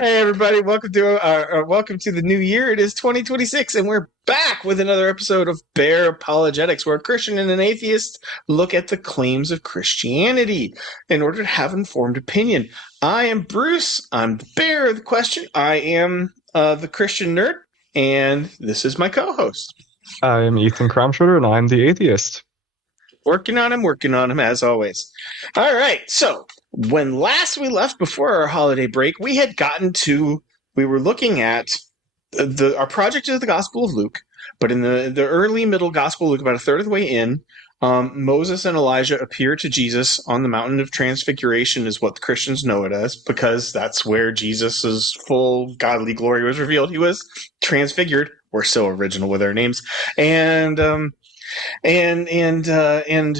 Hey everybody, welcome to the new year. It is 2026 and we're back with another episode of Bear Apologetics, where a Christian and an atheist look at the claims of Christianity in order to have informed opinion. I am Bruce. I'm the bear of the question. I am the Christian nerd, and this is my co-host. I'm Ethan Cramshooter, and I'm the atheist. Working on him as always. All right, so when last we left before our holiday break, we were looking at our project is the Gospel of Luke, but in the early middle Gospel of Luke, about a third of the way in, Moses and Elijah appear to Jesus on the mountain of transfiguration, is what the Christians know it as, because that's where Jesus' full godly glory was revealed. He was transfigured. We're still original with our names. And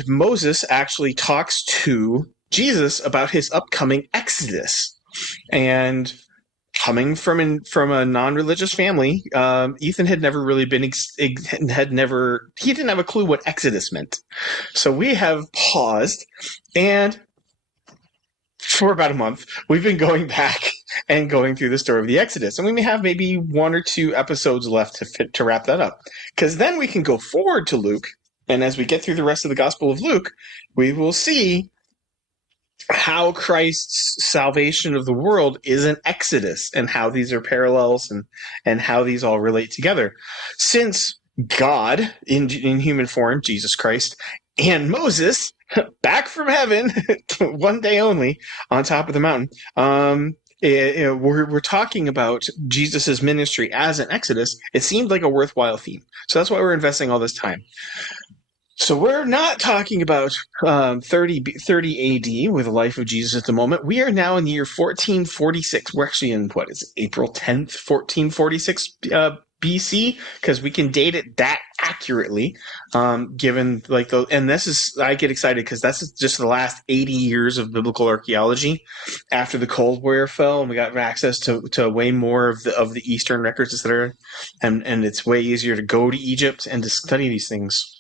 Moses actually talks to Jesus about his upcoming exodus. And coming from a non-religious family, Ethan had never really he didn't have a clue what exodus meant. So we have paused, and for about a month, we've been going back and going through the story of the Exodus. And we may have maybe one or two episodes left to wrap that up. Because then we can go forward to Luke, and as we get through the rest of the Gospel of Luke, we will see how Christ's salvation of the world is an exodus, and how these are parallels, and how these all relate together. Since God, in human form, Jesus Christ, and Moses, back from heaven, one day only, on top of the mountain, we're talking about Jesus' ministry as an exodus. It seemed like a worthwhile theme. So that's why we're investing all this time. So we're not talking about 30 AD with the life of Jesus at the moment. We are now in the year 1446. We're actually in, what is it, April 10th, 1446 BC, because we can date it that accurately, given I get excited because that's just the last 80 years of biblical archaeology after the Cold War fell, and we got access to way more of the Eastern records, etc. And it's way easier to go to Egypt and to study these things.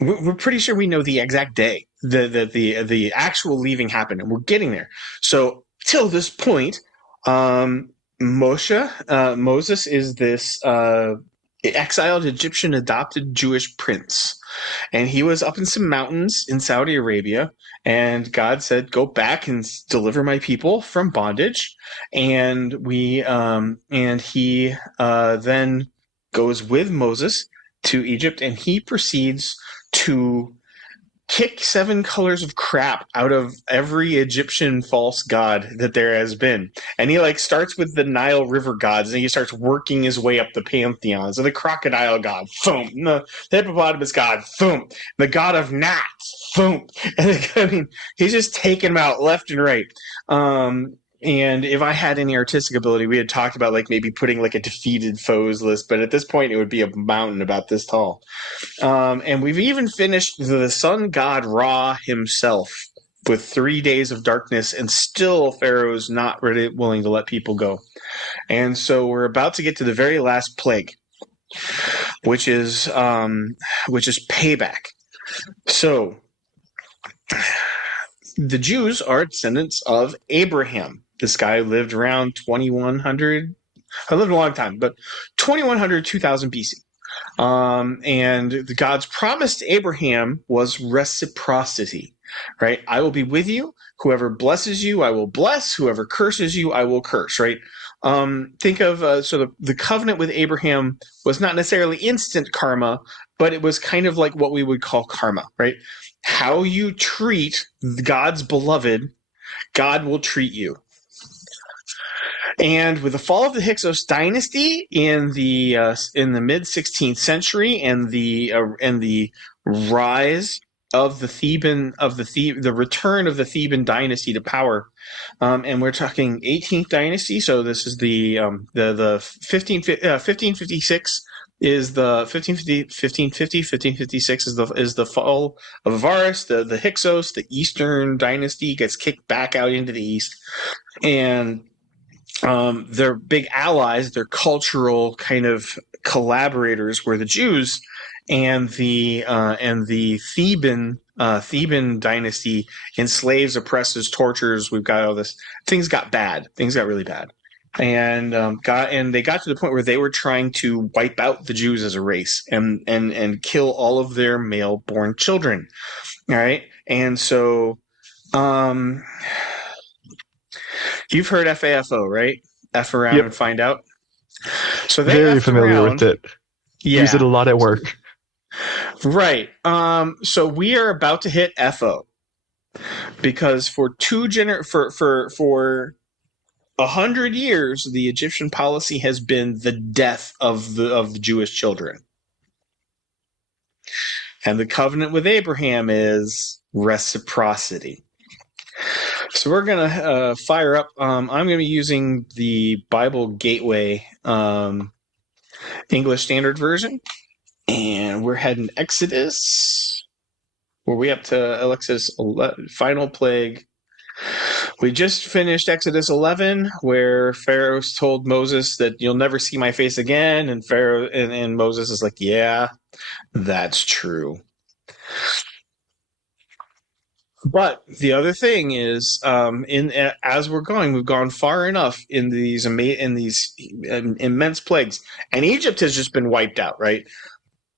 We're pretty sure we know the exact day that the actual leaving happened, and we're getting there. So till this point, Moses is this exiled Egyptian adopted Jewish prince, and he was up in some mountains in Saudi Arabia, and God said, "Go back and deliver my people from bondage." And he then goes with Moses to Egypt, and he proceeds to kick 7 colors of crap out of every Egyptian false god that there has been. And he starts with the Nile River gods, and he starts working his way up the pantheons. So the crocodile god, boom. The hippopotamus god, boom. The god of gnats, boom. And he's just taking them out left and right. And if I had any artistic ability, we had talked about maybe putting a defeated foes list, but at this point it would be a mountain about this tall. And we've even finished the sun god Ra himself with 3 days of darkness, and still Pharaoh's not really willing to let people go. And so we're about to get to the very last plague, which is payback. So the Jews are descendants of Abraham. This guy lived around 2100. I lived a long time, but 2100, 2000 BC. And God's promise to Abraham was reciprocity, right? I will be with you. Whoever blesses you, I will bless. Whoever curses you, I will curse, right? Think of the covenant with Abraham was not necessarily instant karma, but it was kind of like what we would call karma, right? How you treat God's beloved, God will treat you. And with the fall of the Hyksos dynasty in the mid 16th century, and the rise of the return of the Theban dynasty to power, and we're talking 18th dynasty. So this is the 1556 is the 1556 is the fall of Avaris, the Hyksos, the Eastern dynasty gets kicked back out into the East, and their big allies, their cultural kind of collaborators, were the Jews, and the Theban Theban dynasty enslaves, oppresses, tortures. We've got all this. Things got bad. Things got really bad. And they got to the point where they were trying to wipe out the Jews as a race and kill all of their male-born children. All right, and so you've heard FAFO, right? F around Yep. and find out. So they Very F'd familiar around. with it. Yeah, Use it a lot at work. right. So we are about to hit FO because for 100 years, the Egyptian policy has been the death of the Jewish children. And the covenant with Abraham is reciprocity. So we're going to fire up. I'm going to be using the Bible Gateway English Standard Version. And we're heading Exodus. Were we up to Exodus final plague? We just finished Exodus 11, where Pharaoh told Moses that you'll never see my face again, and Pharaoh and Moses is like, "Yeah, that's true." But the other thing is, as we're going, we've gone far enough in these immense plagues, and Egypt has just been wiped out, right?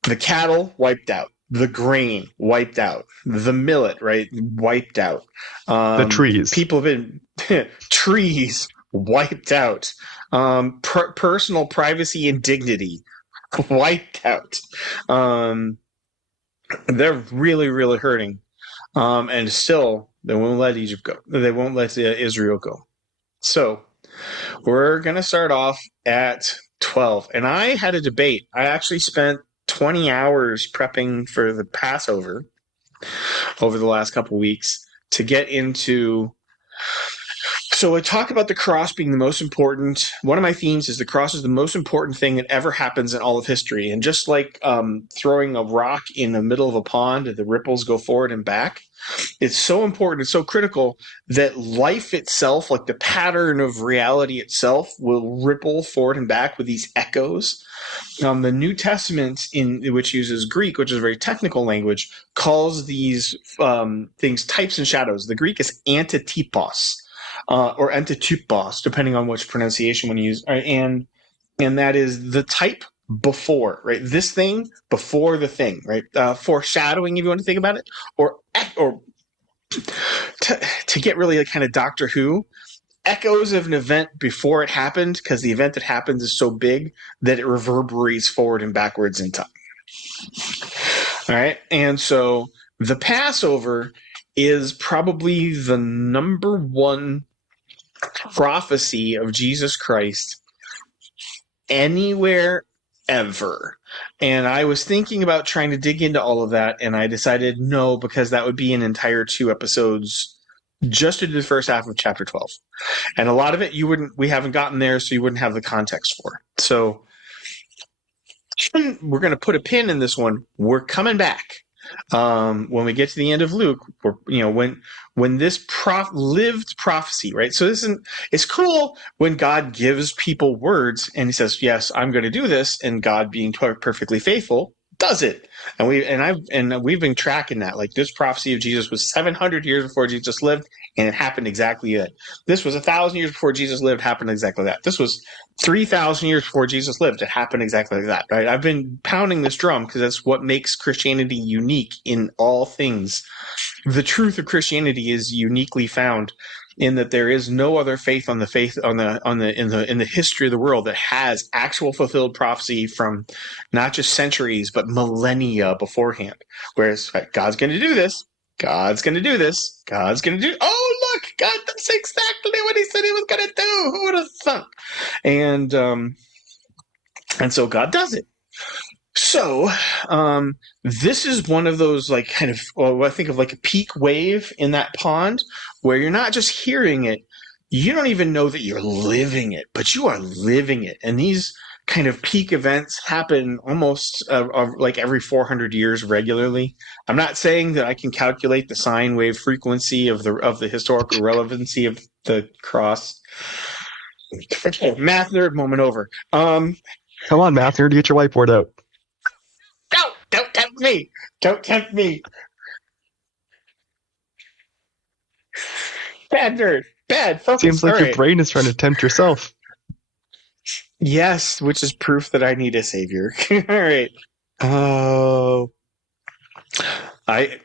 The cattle wiped out. The grain wiped out. The millet, right, wiped out. The trees. People have been trees wiped out. Personal privacy and dignity wiped out. They're really, really hurting. And still, they won't let Egypt go. They won't let Israel go. So we're going to start off at 12. And I had a debate. I actually spent 20 hours prepping for the Passover over the last couple weeks to get into. So I talk about the cross being the most important. One of my themes is the cross is the most important thing that ever happens in all of history. And just like throwing a rock in the middle of a pond, the ripples go forward and back. It's so important, it's so critical that life itself, like the pattern of reality itself, will ripple forward and back with these echoes. The New Testament, which uses Greek, which is a very technical language, calls these things types and shadows. The Greek is antitypos or antitypos, depending on which pronunciation one you use, and that is the type before, right? This thing before the thing, right? Foreshadowing, if you want to think about it, or to get really like kind of Doctor Who, echoes of an event before it happened, because the event that happens is so big that it reverberates forward and backwards in time. All right, and so the Passover is probably the number one prophecy of Jesus Christ anywhere ever. And I was thinking about trying to dig into all of that, and I decided no, because that would be an entire 2 episodes just to do the first half of chapter 12. And a lot of it we haven't gotten there, so you wouldn't have the context for. So we're going to put a pin in this one. We're coming back. When we get to the end of Luke, when this lived prophecy, right? So it's cool when God gives people words and he says, yes, I'm going to do this. And God, being perfectly faithful, does it. And we've been tracking that. Like, this prophecy of Jesus was 700 years before Jesus lived, and it happened exactly that. This was 1,000 years before Jesus lived, happened exactly that. This was 3,000 years before Jesus lived, it happened exactly like that, right? I've been pounding this drum because that's what makes Christianity unique in all things. The truth of Christianity is uniquely found in that there is no other faith in the history of the world that has actual fulfilled prophecy from not just centuries but millennia beforehand. Whereas God's going to do this, God's going to do this, God's going to do. Oh, look, God does exactly what He said He was going to do. Who would have thunk? And so God does it. So this is one of those, like, kind of, I think of like a peak wave in that pond, where you're not just hearing it, you don't even know that you're living it, but you are living it. And these kind of peak events happen almost like every 400 years regularly. I'm not saying that I can calculate the sine wave frequency of the historical relevancy of the cross. Math nerd moment over. Come on, math nerd, get your whiteboard out. Don't tempt me. Don't tempt me. Bad nerd. Bad focus. Seems All like your right. brain is trying to tempt yourself. Yes, which is proof that I need a savior. All right. Oh, I.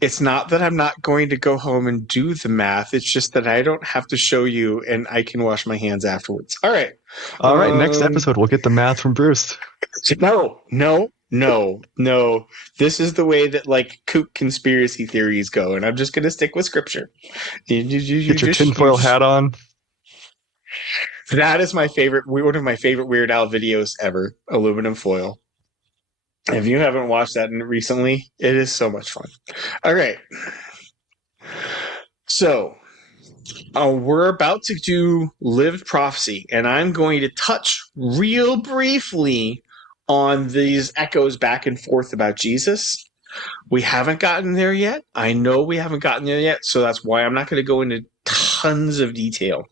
It's not that I'm not going to go home and do the math. It's just that I don't have to show you, and I can wash my hands afterwards. All right. All right, next episode we'll get the math from Bruce. No. This is the way that like kook conspiracy theories go, and I'm just going to stick with scripture. Get your tinfoil hat on. That is my favorite. One of my favorite Weird Al videos ever. Aluminum foil. If you haven't watched that recently, it is so much fun. All right. So we're about to do lived prophecy, and I'm going to touch real briefly on these echoes back and forth about Jesus. We haven't gotten there yet. I know we haven't gotten there yet, so that's why I'm not going to go into tons of detail.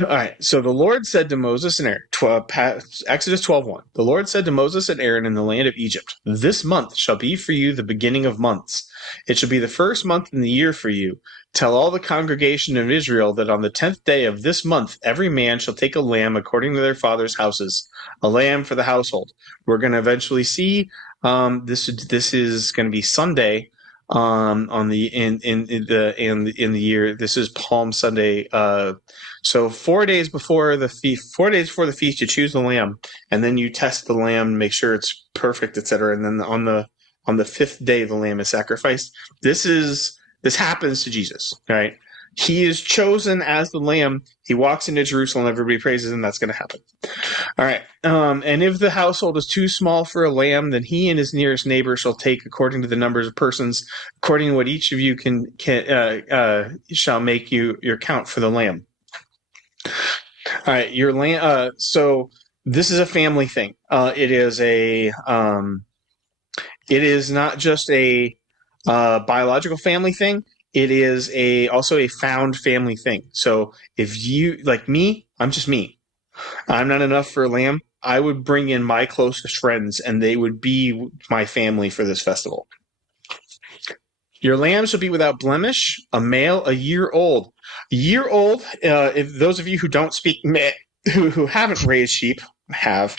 All right, so the Lord said to Moses and Aaron, Exodus 12:1. The Lord said to Moses and Aaron in the land of Egypt, "This month shall be for you the beginning of months. It shall be the first month in the year for you. Tell all the congregation of Israel that on the 10th day of this month, every man shall take a lamb according to their father's houses, a lamb for the household." We're going to eventually see this is going to be Sunday on the in the year. This is Palm Sunday. So 4 days before the feast, you choose the lamb, and then you test the lamb, make sure it's perfect, etc. And then on the fifth day, the lamb is sacrificed. This happens to Jesus, right? He is chosen as the lamb. He walks into Jerusalem, everybody praises him. That's going to happen. All right. And if the household is too small for a lamb, then he and his nearest neighbor shall take according to the numbers of persons, according to what each of you shall make your count for the lamb. All right, your lamb. So this is a family thing. It is not just a biological family thing. It is also a found family thing. So if you, like me, I'm just me. I'm not enough for a lamb. I would bring in my closest friends, and they would be my family for this festival. Your lamb shall be without blemish, a male, a year old. A year old, if those of you who don't speak, who haven't raised sheep, have.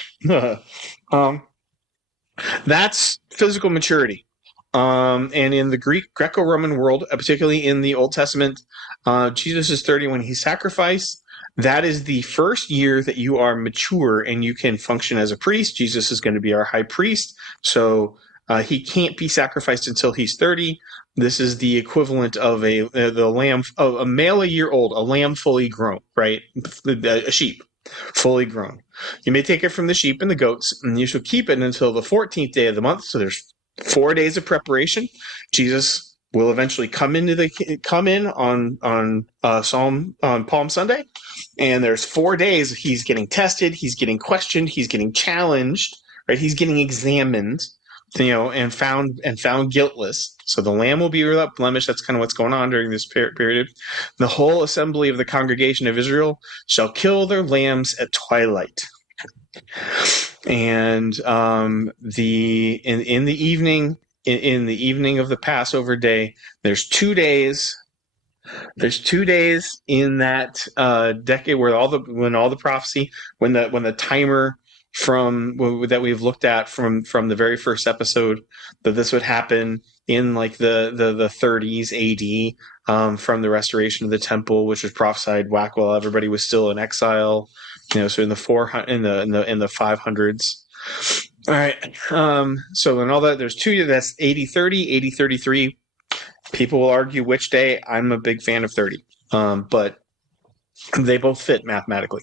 That's physical maturity. And in the Greco-Roman world, particularly in the Old Testament, Jesus is 30 when he's sacrificed. That is the first year that you are mature and you can function as a priest. Jesus is going to be our high priest, so he can't be sacrificed until he's 30. This is the equivalent of the lamb, of a male a year old, a lamb fully grown, right? A sheep fully grown. You may take it from the sheep and the goats, and you shall keep it until the 14th day of the month. So there's 4 days of preparation. Jesus will eventually come in on Palm Sunday, and there's 4 days he's getting tested, he's getting questioned, he's getting challenged, right? He's getting examined, and found guiltless. So the lamb will be without blemish. That's kind of what's going on during this period. The whole assembly of the congregation of Israel shall kill their lambs at twilight. And in the evening of the Passover day, there's 2 days. There's 2 days in that decade when all the prophecy, when the timer that we've looked at from the very first episode, that this would happen in like the 30s AD, from the restoration of the temple, which was prophesied back while everybody was still in exile. So in the 500s. All right. So in all that, there's 2. That's 80-30, 80-33. People will argue which day. I'm a big fan of 30, but they both fit mathematically.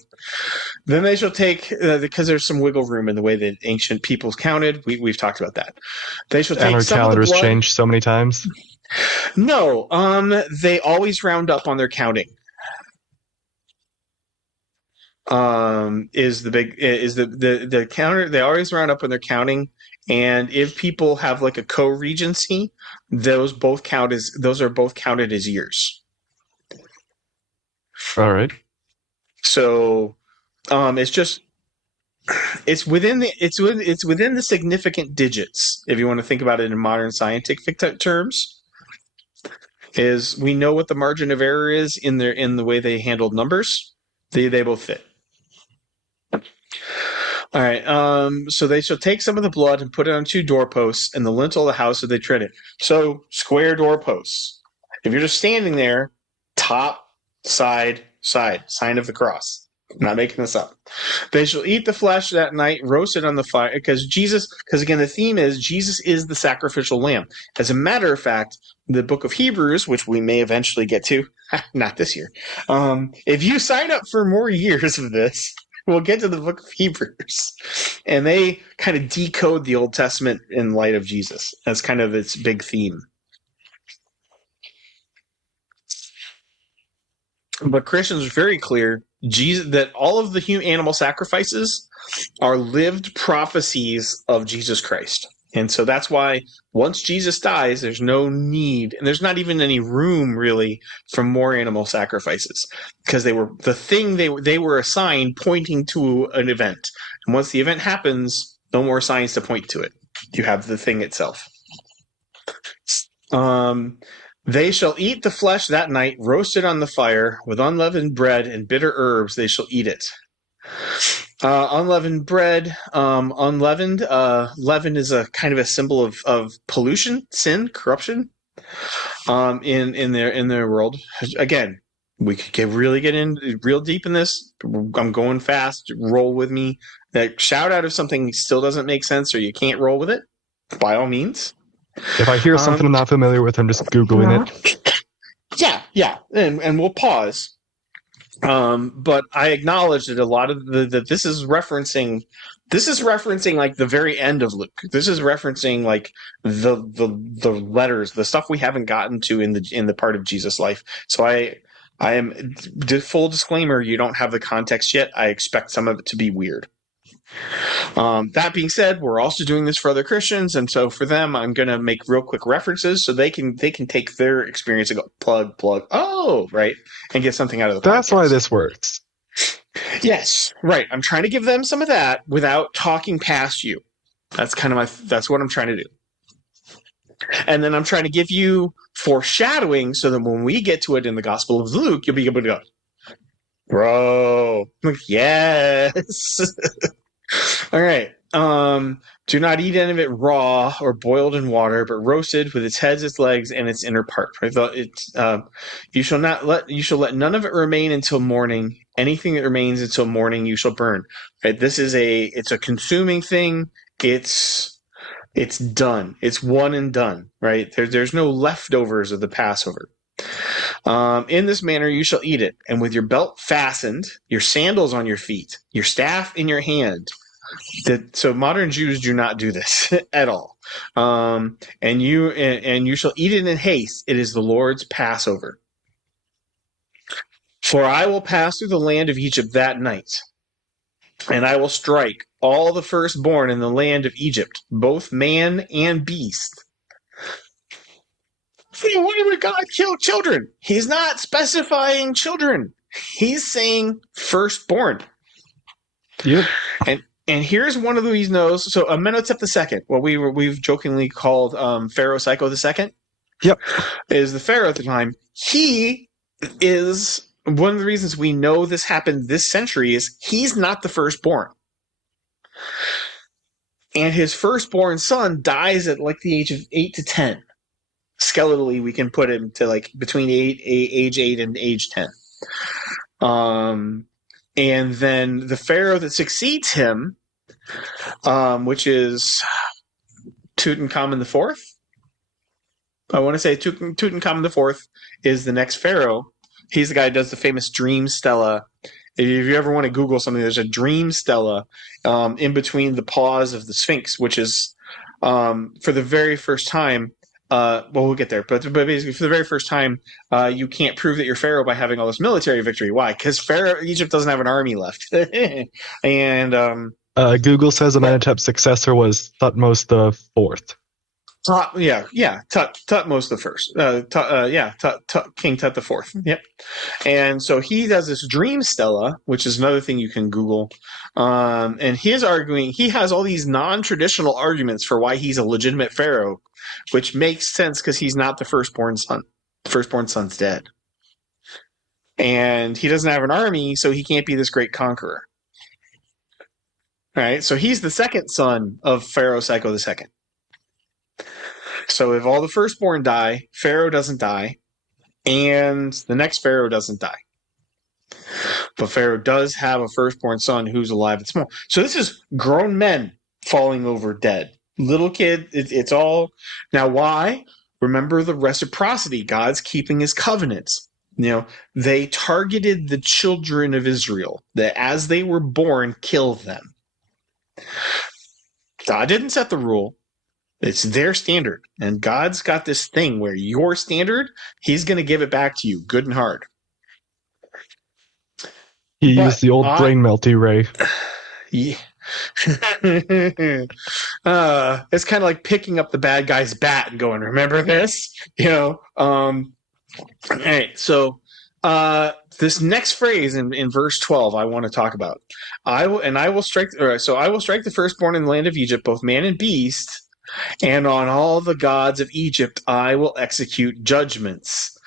Then they shall take, because there's some wiggle room in the way that ancient peoples counted. We've talked about that. They shall take And our some of the calendars blood. changed so many times. No, they always round up on their counting. Is the counter? They always round up when they're counting, and if people have like a co-regency, those are both counted as years. All right. So, it's within the significant digits, if you want to think about it in modern scientific terms. is we know what the margin of error is in the way they handled numbers. They both fit. All right. So they shall take some of the blood and put it on 2 doorposts and the lintel of the house, so they tread it. So square doorposts. If you're just standing there, top, side, sign of the cross. I'm not making this up. They shall eat the flesh that night, roasted on the fire, because again, the theme is Jesus is the sacrificial lamb. As a matter of fact, the book of Hebrews, which we may eventually get to, not this year, if you sign up for more years of this, we'll get to the book of Hebrews. And they kind of decode the Old Testament in light of Jesus. That's kind of its big theme. But Christians are very clear that all of the animal sacrifices are lived prophecies of Jesus Christ. And so that's why once Jesus dies, there's no need, and there's not even any room really for more animal sacrifices, because they were the thing they were assigned pointing to an event. And once the event happens, no more signs to point to it. You have the thing itself. They shall eat the flesh that night, roasted on the fire, with unleavened bread and bitter herbs they shall eat it. Unleavened bread, leaven is a kind of a symbol of pollution, sin, corruption, in their world. Again, we could really get in real deep in this. I'm going fast. Roll with me. That shout out if something still doesn't make sense or you can't roll with it, by all means. If I hear something I'm not familiar with, I'm just Googling it. Yeah, and we'll pause. But I acknowledge that a lot of that this is referencing like the very end of Luke. This is referencing like the letters, the stuff we haven't gotten to in the part of Jesus' life. So I am full disclaimer, you don't have the context yet. I expect some of it to be weird. That being said, we're also doing this for other Christians, and so for them, I'm going to make real quick references so they can take their experience and go plug, right, and get something out of the podcast. That's why this works. Yes, right. I'm trying to give them some of that without talking past you. That's that's what I'm trying to do. And then I'm trying to give you foreshadowing so that when we get to it in the Gospel of Luke, you'll be able to go, bro, yes. All right. Do not eat any of it raw or boiled in water, but roasted with its heads, its legs, and its inner part. You shall let none of it remain until morning. Anything that remains until morning, you shall burn. Right? It's a consuming thing. It's done. It's one and done. Right? There's no leftovers of the Passover. In this manner you shall eat it, and with your belt fastened, your sandals on your feet, your staff in your hand. So modern Jews do not do this at all. And you shall eat it in haste. It is the Lord's Passover. For I will pass through the land of Egypt that night, and I will strike all the firstborn in the land of Egypt, both man and beast. Why would God kill children? He's not specifying children. He's saying firstborn. Yep. And here's one of these no's. So Amenhotep II, what we've jokingly called Pharaoh Psycho II. Yep. Is the Pharaoh at the time. He is one of the reasons we know this happened this century is he's not the firstborn. And his firstborn son dies at like the age of 8 to 10. Skeletally, we can put him to like between age 8 and age 10. And then the pharaoh that succeeds him, which is Tutankhamun IV. I want to say Tutankhamun IV is the next pharaoh. He's the guy who does the famous dream stela. If you ever want to Google something, there's a dream stela in between the paws of the Sphinx, which is for the very first time. We'll get there, but basically, for the very first time, you can't prove that you're Pharaoh by having all this military victory. Why? Because Egypt doesn't have an army left, and Google says Amenhotep's successor was Thutmose IV. Thutmose the first. King Tut the Fourth. Yep. And so he does this dream stela, which is another thing you can Google. And he has all these non-traditional arguments for why he's a legitimate pharaoh, which makes sense because he's not the firstborn son. The firstborn son's dead. And he doesn't have an army, so he can't be this great conqueror. All right, so he's the second son of Pharaoh Psycho II. So if all the firstborn die, Pharaoh doesn't die, and the next Pharaoh doesn't die. But Pharaoh does have a firstborn son who's alive and small. So this is grown men falling over dead. Little kid, it's all... Now why? Remember the reciprocity. God's keeping his covenants. They targeted the children of Israel, that as they were born, kill them. God didn't set the rule. It's their standard. And God's got this thing where your standard, he's going to give it back to you good and hard. He used the old brain melty ray. Yeah. It's kind of like picking up the bad guy's bat and going, remember this? All right, so this next phrase in verse 12 I want to talk about. I will strike the firstborn in the land of Egypt, both man and beast, and on all the gods of Egypt I will execute judgments.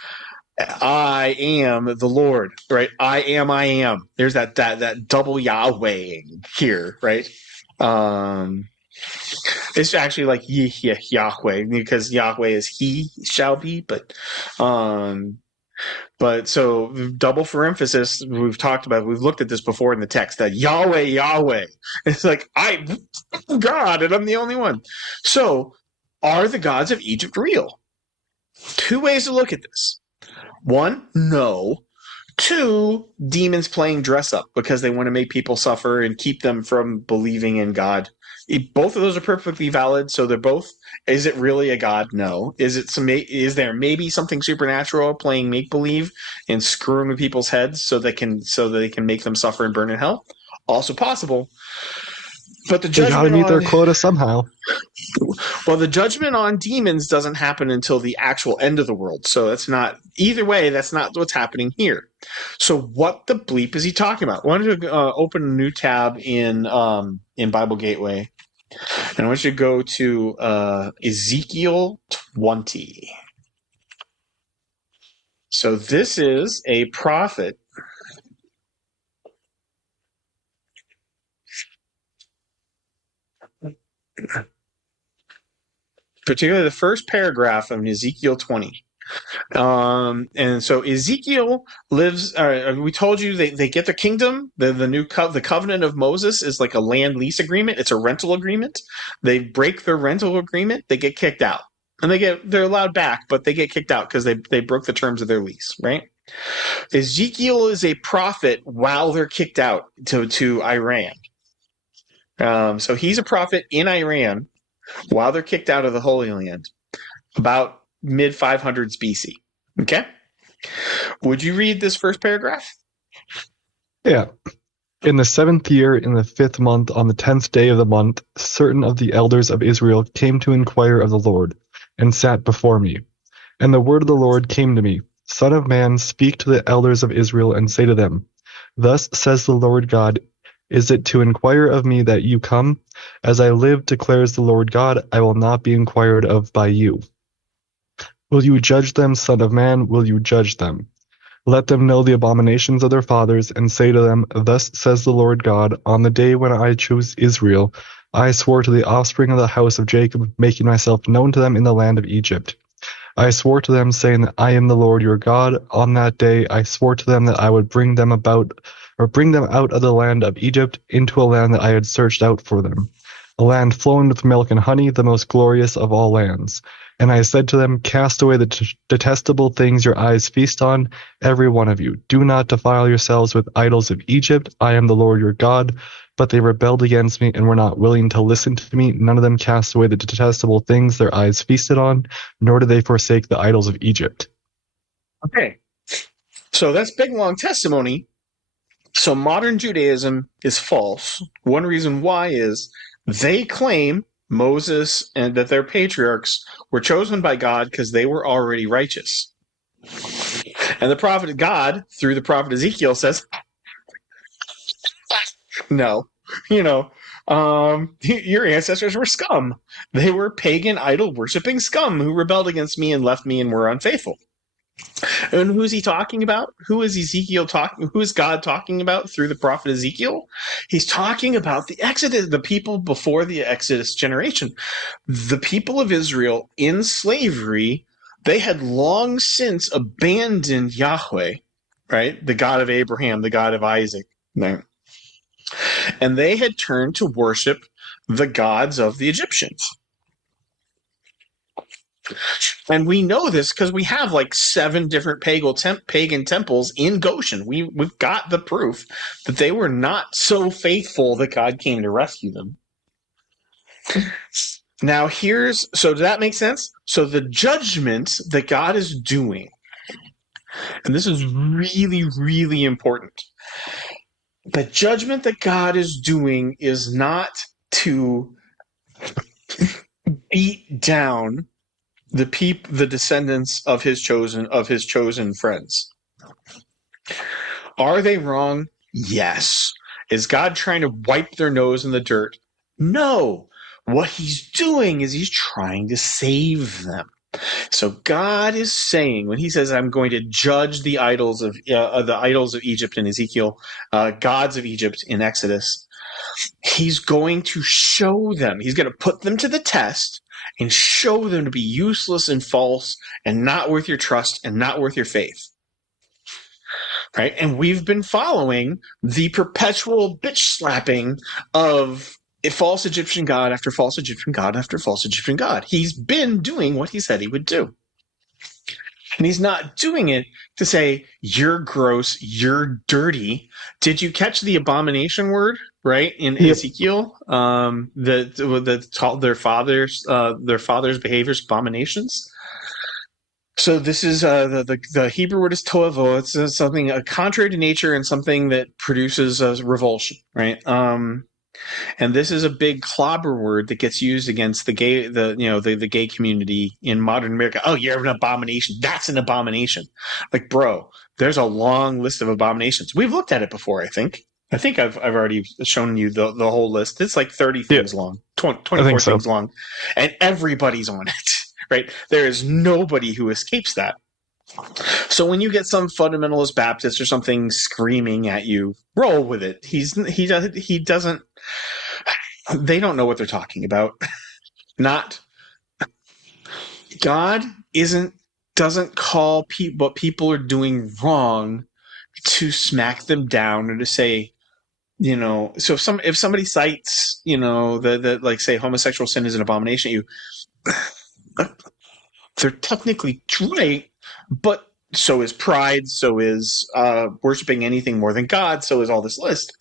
I am the Lord, right? I am. There's that double Yahweh here, right? It's actually like Yahweh, because Yahweh is he shall be, but so double for emphasis. We've looked at this before in the text, that Yahweh. It's like I'm God and I'm the only one. So are the gods of Egypt real? Two ways to look at this. One, no. Two, demons playing dress up because they want to make people suffer and keep them from believing in God. Both of those are perfectly valid. So they're both. Is it really a god? No. Is there maybe something supernatural playing make believe and screwing with people's heads so they can make them suffer and burn in hell? Also possible. But the judgment they gotta meet their quota somehow. Well, the judgment on demons doesn't happen until the actual end of the world. So that's not what's happening here. So what the bleep is he talking about? I wanted to open a new tab in Bible Gateway. And I want you to go to Ezekiel 20. So this is a prophet. Particularly the first paragraph of Ezekiel 20. And so Ezekiel lives. We told you they get their kingdom. The covenant of Moses is like a land lease agreement. It's a rental agreement. They break their rental agreement, they get kicked out, and they're allowed back, but they get kicked out because they broke the terms of their lease. Right? Ezekiel is a prophet while they're kicked out to Iran. So he's a prophet in Iran while they're kicked out of the Holy Land, about mid-500s BC. Okay? Would you read this first paragraph? Yeah. In the 7th year, in the 5th month, on the 10th day of the month, certain of the elders of Israel came to inquire of the Lord, and sat before me. And the word of the Lord came to me, Son of man, speak to the elders of Israel, and say to them, Thus says the Lord God, Is it to inquire of me that you come? As I live, declares the Lord God, I will not be inquired of by you. Will you judge them, Son of man? Will you judge them? Let them know the abominations of their fathers, and say to them, Thus says the Lord God, On the day when I chose Israel, I swore to the offspring of the house of Jacob, making myself known to them in the land of Egypt. I swore to them, saying, I am the Lord your God. On that day I swore to them that I would bring them out of the land of Egypt into a land that I had searched out for them, a land flowing with milk and honey, the most glorious of all lands. And I said to them, Cast away the detestable things your eyes feast on, every one of you. Do not defile yourselves with idols of Egypt. I am the Lord your God. But they rebelled against me and were not willing to listen to me. None of them cast away the detestable things their eyes feasted on, nor did they forsake the idols of Egypt. Okay. So that's big, long testimony. So modern Judaism is false. One reason why is they claim Moses and that their patriarchs were chosen by God because they were already righteous. And the prophet God, through the prophet Ezekiel, says, no, your ancestors were scum. They were pagan, idol-worshipping scum who rebelled against me and left me and were unfaithful. And who's he talking about? Who is Ezekiel talking? Who is God talking about through the prophet Ezekiel? He's talking about the Exodus, the people before the Exodus generation. The people of Israel in slavery, they had long since abandoned Yahweh, right? The God of Abraham, the God of Isaac. Right? And they had turned to worship the gods of the Egyptians. And we know this because we have like 7 different pagan temples in Goshen. We've got the proof that they were not so faithful that God came to rescue them. Now so does that make sense? So the judgment that God is doing, and this is really, really important. The judgment that God is doing is not to beat down the descendants of his chosen friends. Are they wrong? Yes. Is God trying to wipe their nose in the dirt? No. What he's doing is he's trying to save them. So God is saying, when he says, I'm going to judge the idols of Egypt in Ezekiel, gods of Egypt in Exodus, he's going to show them, he's going to put them to the test and show them to be useless and false and not worth your trust and not worth your faith. Right? And we've been following the perpetual bitch slapping of a false Egyptian god after false Egyptian god after false Egyptian god. He's been doing what he said he would do. And he's not doing it to say, you're gross, you're dirty. Did you catch the abomination word, right, in Ezekiel? Their father's behaviors, abominations. So this is the Hebrew word is toavo. It's something contrary to nature and something that produces revulsion, right? And this is a big clobber word that gets used against the gay community in modern America. Oh, you're an abomination. That's an abomination. Like, bro, there's a long list of abominations. We've looked at it before, I think. I've already shown you the whole list. It's like 30 things long, 24 things long, and everybody's on it, right? There is nobody who escapes that. So when you get some fundamentalist Baptist or something screaming at you, roll with it. He doesn't. They don't know what they're talking about. Not God doesn't call what people are doing wrong to smack them down or to say, so if somebody cites, that like say homosexual sin is an abomination, they're technically right, but so is pride, so is worshiping anything more than God, so is all this list.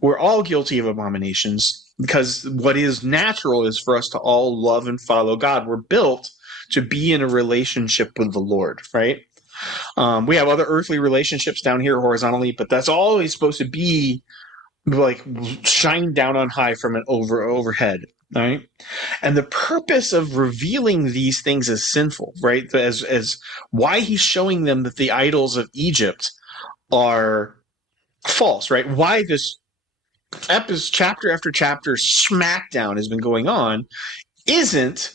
We're all guilty of abominations because what is natural is for us to all love and follow God. We're built to be in a relationship with the Lord, right? We have other earthly relationships down here horizontally, but that's always supposed to be like shine down on high from an overhead, right? And the purpose of revealing these things as sinful, right? As why he's showing them that the idols of Egypt are false, right? Why this chapter after chapter smackdown has been going on isn't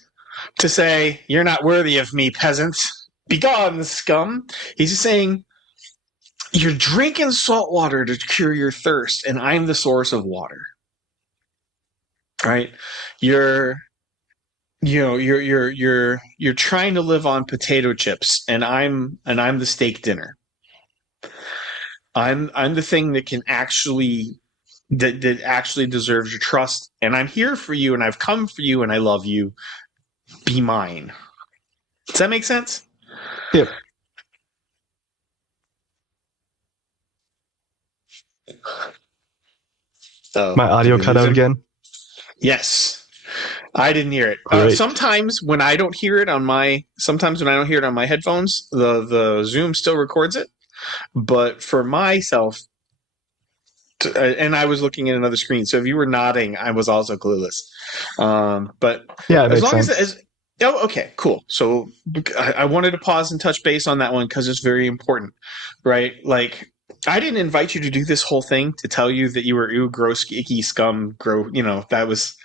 to say, you're not worthy of me, peasants. Begone, scum. He's just saying, you're drinking salt water to cure your thirst, and I'm the source of water. Right? You're trying to live on potato chips, and I'm the steak dinner. I'm the thing that can actually that actually deserves your trust, and I'm here for you, and I've come for you, and I love you. Be mine. Does that make sense? Yep. So, my audio cut out again? Yes. I didn't hear it. Sometimes when I don't hear it on my headphones, the Zoom still records it. But for myself, and I was looking at another screen, so if you were nodding, I was also clueless. But yeah, as long as oh, okay, cool. So I wanted to pause and touch base on that one because it's very important, right? Like I didn't invite you to do this whole thing to tell you that you were gross, icky scum. That was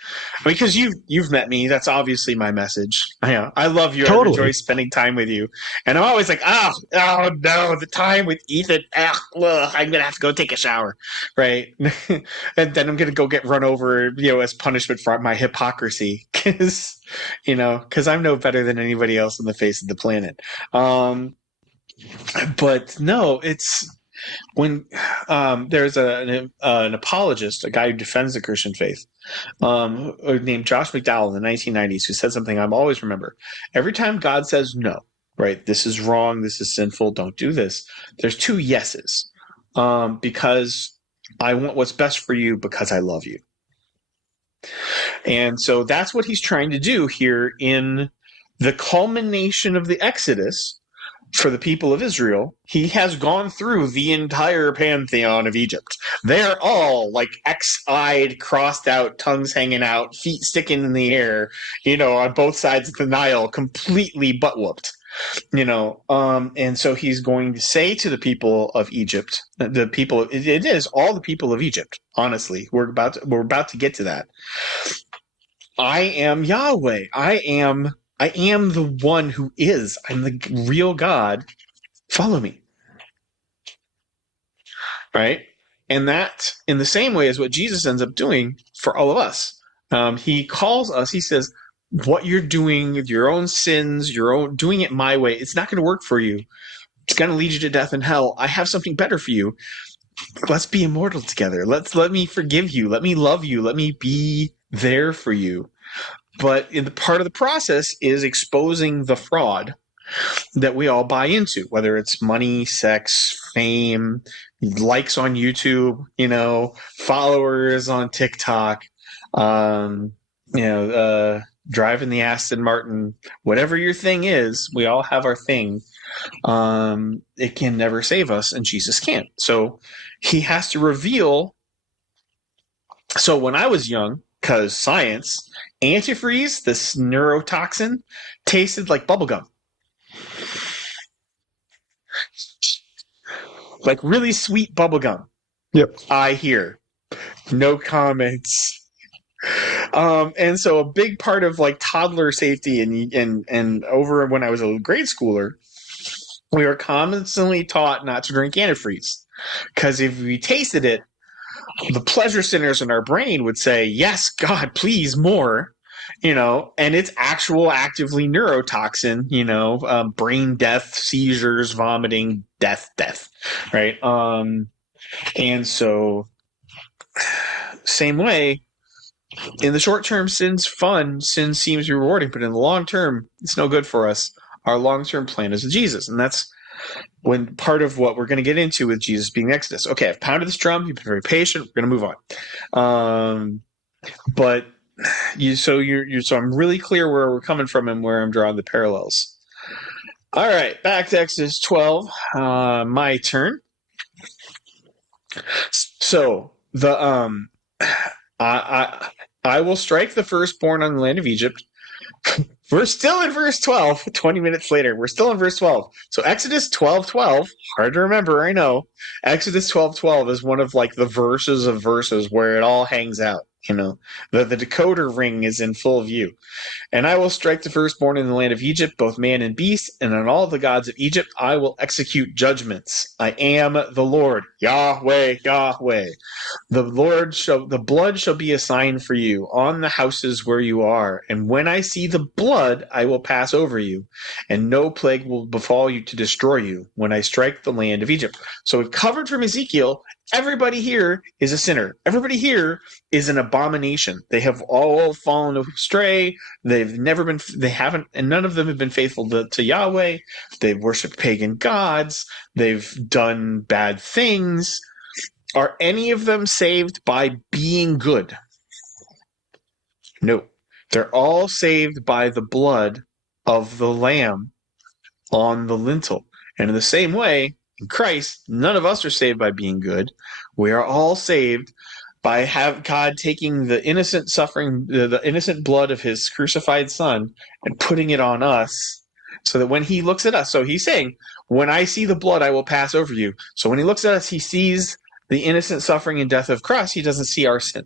because you've met me. That's obviously my message. I love you. Totally. I enjoy spending time with you, and I'm always like, oh no, the time with Ethan. I'm gonna have to go take a shower, right? And then I'm gonna go get run over, as punishment for my hypocrisy, because I'm no better than anybody else on the face of the planet. But no, it's. When there's an apologist, a guy who defends the Christian faith, named Josh McDowell in the 1990s, who said something I'm always remember. Every time God says no, right, this is wrong, this is sinful, don't do this, there's two yeses. Because I want what's best for you because I love you. And so that's what he's trying to do here in the culmination of the Exodus. For the people of Israel, he has gone through the entire pantheon of Egypt. They're all like X-eyed, crossed out, tongues hanging out, feet sticking in the air, on both sides of the Nile, completely butt-whooped. And so he's going to say to the people of Egypt, it is all the people of Egypt, honestly. We're about to get to that. I am Yahweh. I am the one who is. I'm the real God. Follow me. Right? And that, in the same way, is what Jesus ends up doing for all of us. He calls us, he says, what you're doing with your own sins, doing it my way, it's not going to work for you. It's going to lead you to death and hell. I have something better for you. Let's be immortal together. Let me forgive you. Let me love you. Let me be there for you. But in the part of the process is exposing the fraud that we all buy into, whether it's money, sex, fame, likes on YouTube, followers on TikTok, driving the Aston Martin, whatever your thing is, we all have our thing. It can never save us, and Jesus can't. So he has to reveal. So when I was young, because science, antifreeze, this neurotoxin, tasted like bubblegum. Like really sweet bubblegum. Yep. I hear. No comments. And so a big part of like toddler safety and over when I was a grade schooler, we were constantly taught not to drink antifreeze. Because if we tasted it, the pleasure centers in our brain would say, yes, God, please, more, and it's actively neurotoxin, brain death, seizures, vomiting, death, right? And so same way, in the short term, sin's fun, sin seems rewarding, but in the long term, it's no good for us. Our long-term plan is Jesus, and that's when part of what we're going to get into with Jesus being Exodus. Okay, I've pounded this drum. You've been very patient. We're going to move on. But so I'm really clear where we're coming from and where I'm drawing the parallels. All right, back to Exodus 12. My turn. So I will strike the firstborn on the land of Egypt. We're still in verse 12, 20 minutes later. We're still in verse 12. So Exodus 12:12, hard to remember, I know. Exodus 12:12 is one of like the verses of verses where it all hangs out. The decoder ring is in full view. And I will strike the firstborn in the land of Egypt, both man and beast, and on all the gods of Egypt I will execute judgments. I am the Lord, Yahweh, Yahweh. The blood shall be a sign for you on the houses where you are. And when I see the blood, I will pass over you, and no plague will befall you to destroy you when I strike the land of Egypt. So we've covered from Ezekiel. Everybody here is a sinner. Everybody here is an abomination. They have all fallen astray. And none of them have been faithful to Yahweh. They've worshipped pagan gods. They've done bad things. Are any of them saved by being good? No. They're all saved by the blood of the Lamb on the lintel. And in the same way, in Christ, none of us are saved by being good. We are all saved by God taking the innocent suffering, the innocent blood of his crucified son and putting it on us So that when he looks at us, so he's saying, when I see the blood, I will pass over you. So when he looks at us, he sees the innocent suffering and death of Christ. He doesn't see our sin.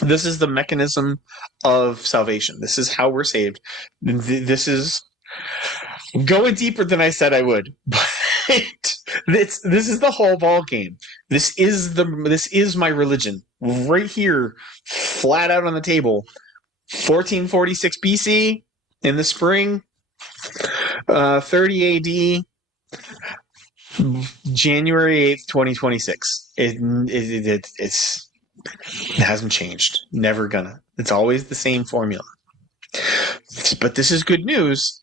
This is the mechanism of salvation. This is how we're saved. This is going deeper than I said I would. But this is the whole ball game. This is my religion. Right here, flat out on the table. 1446 BC in the spring, 30 AD, January 8th, 2026. It hasn't changed. Never gonna. It's always the same formula. But this is good news.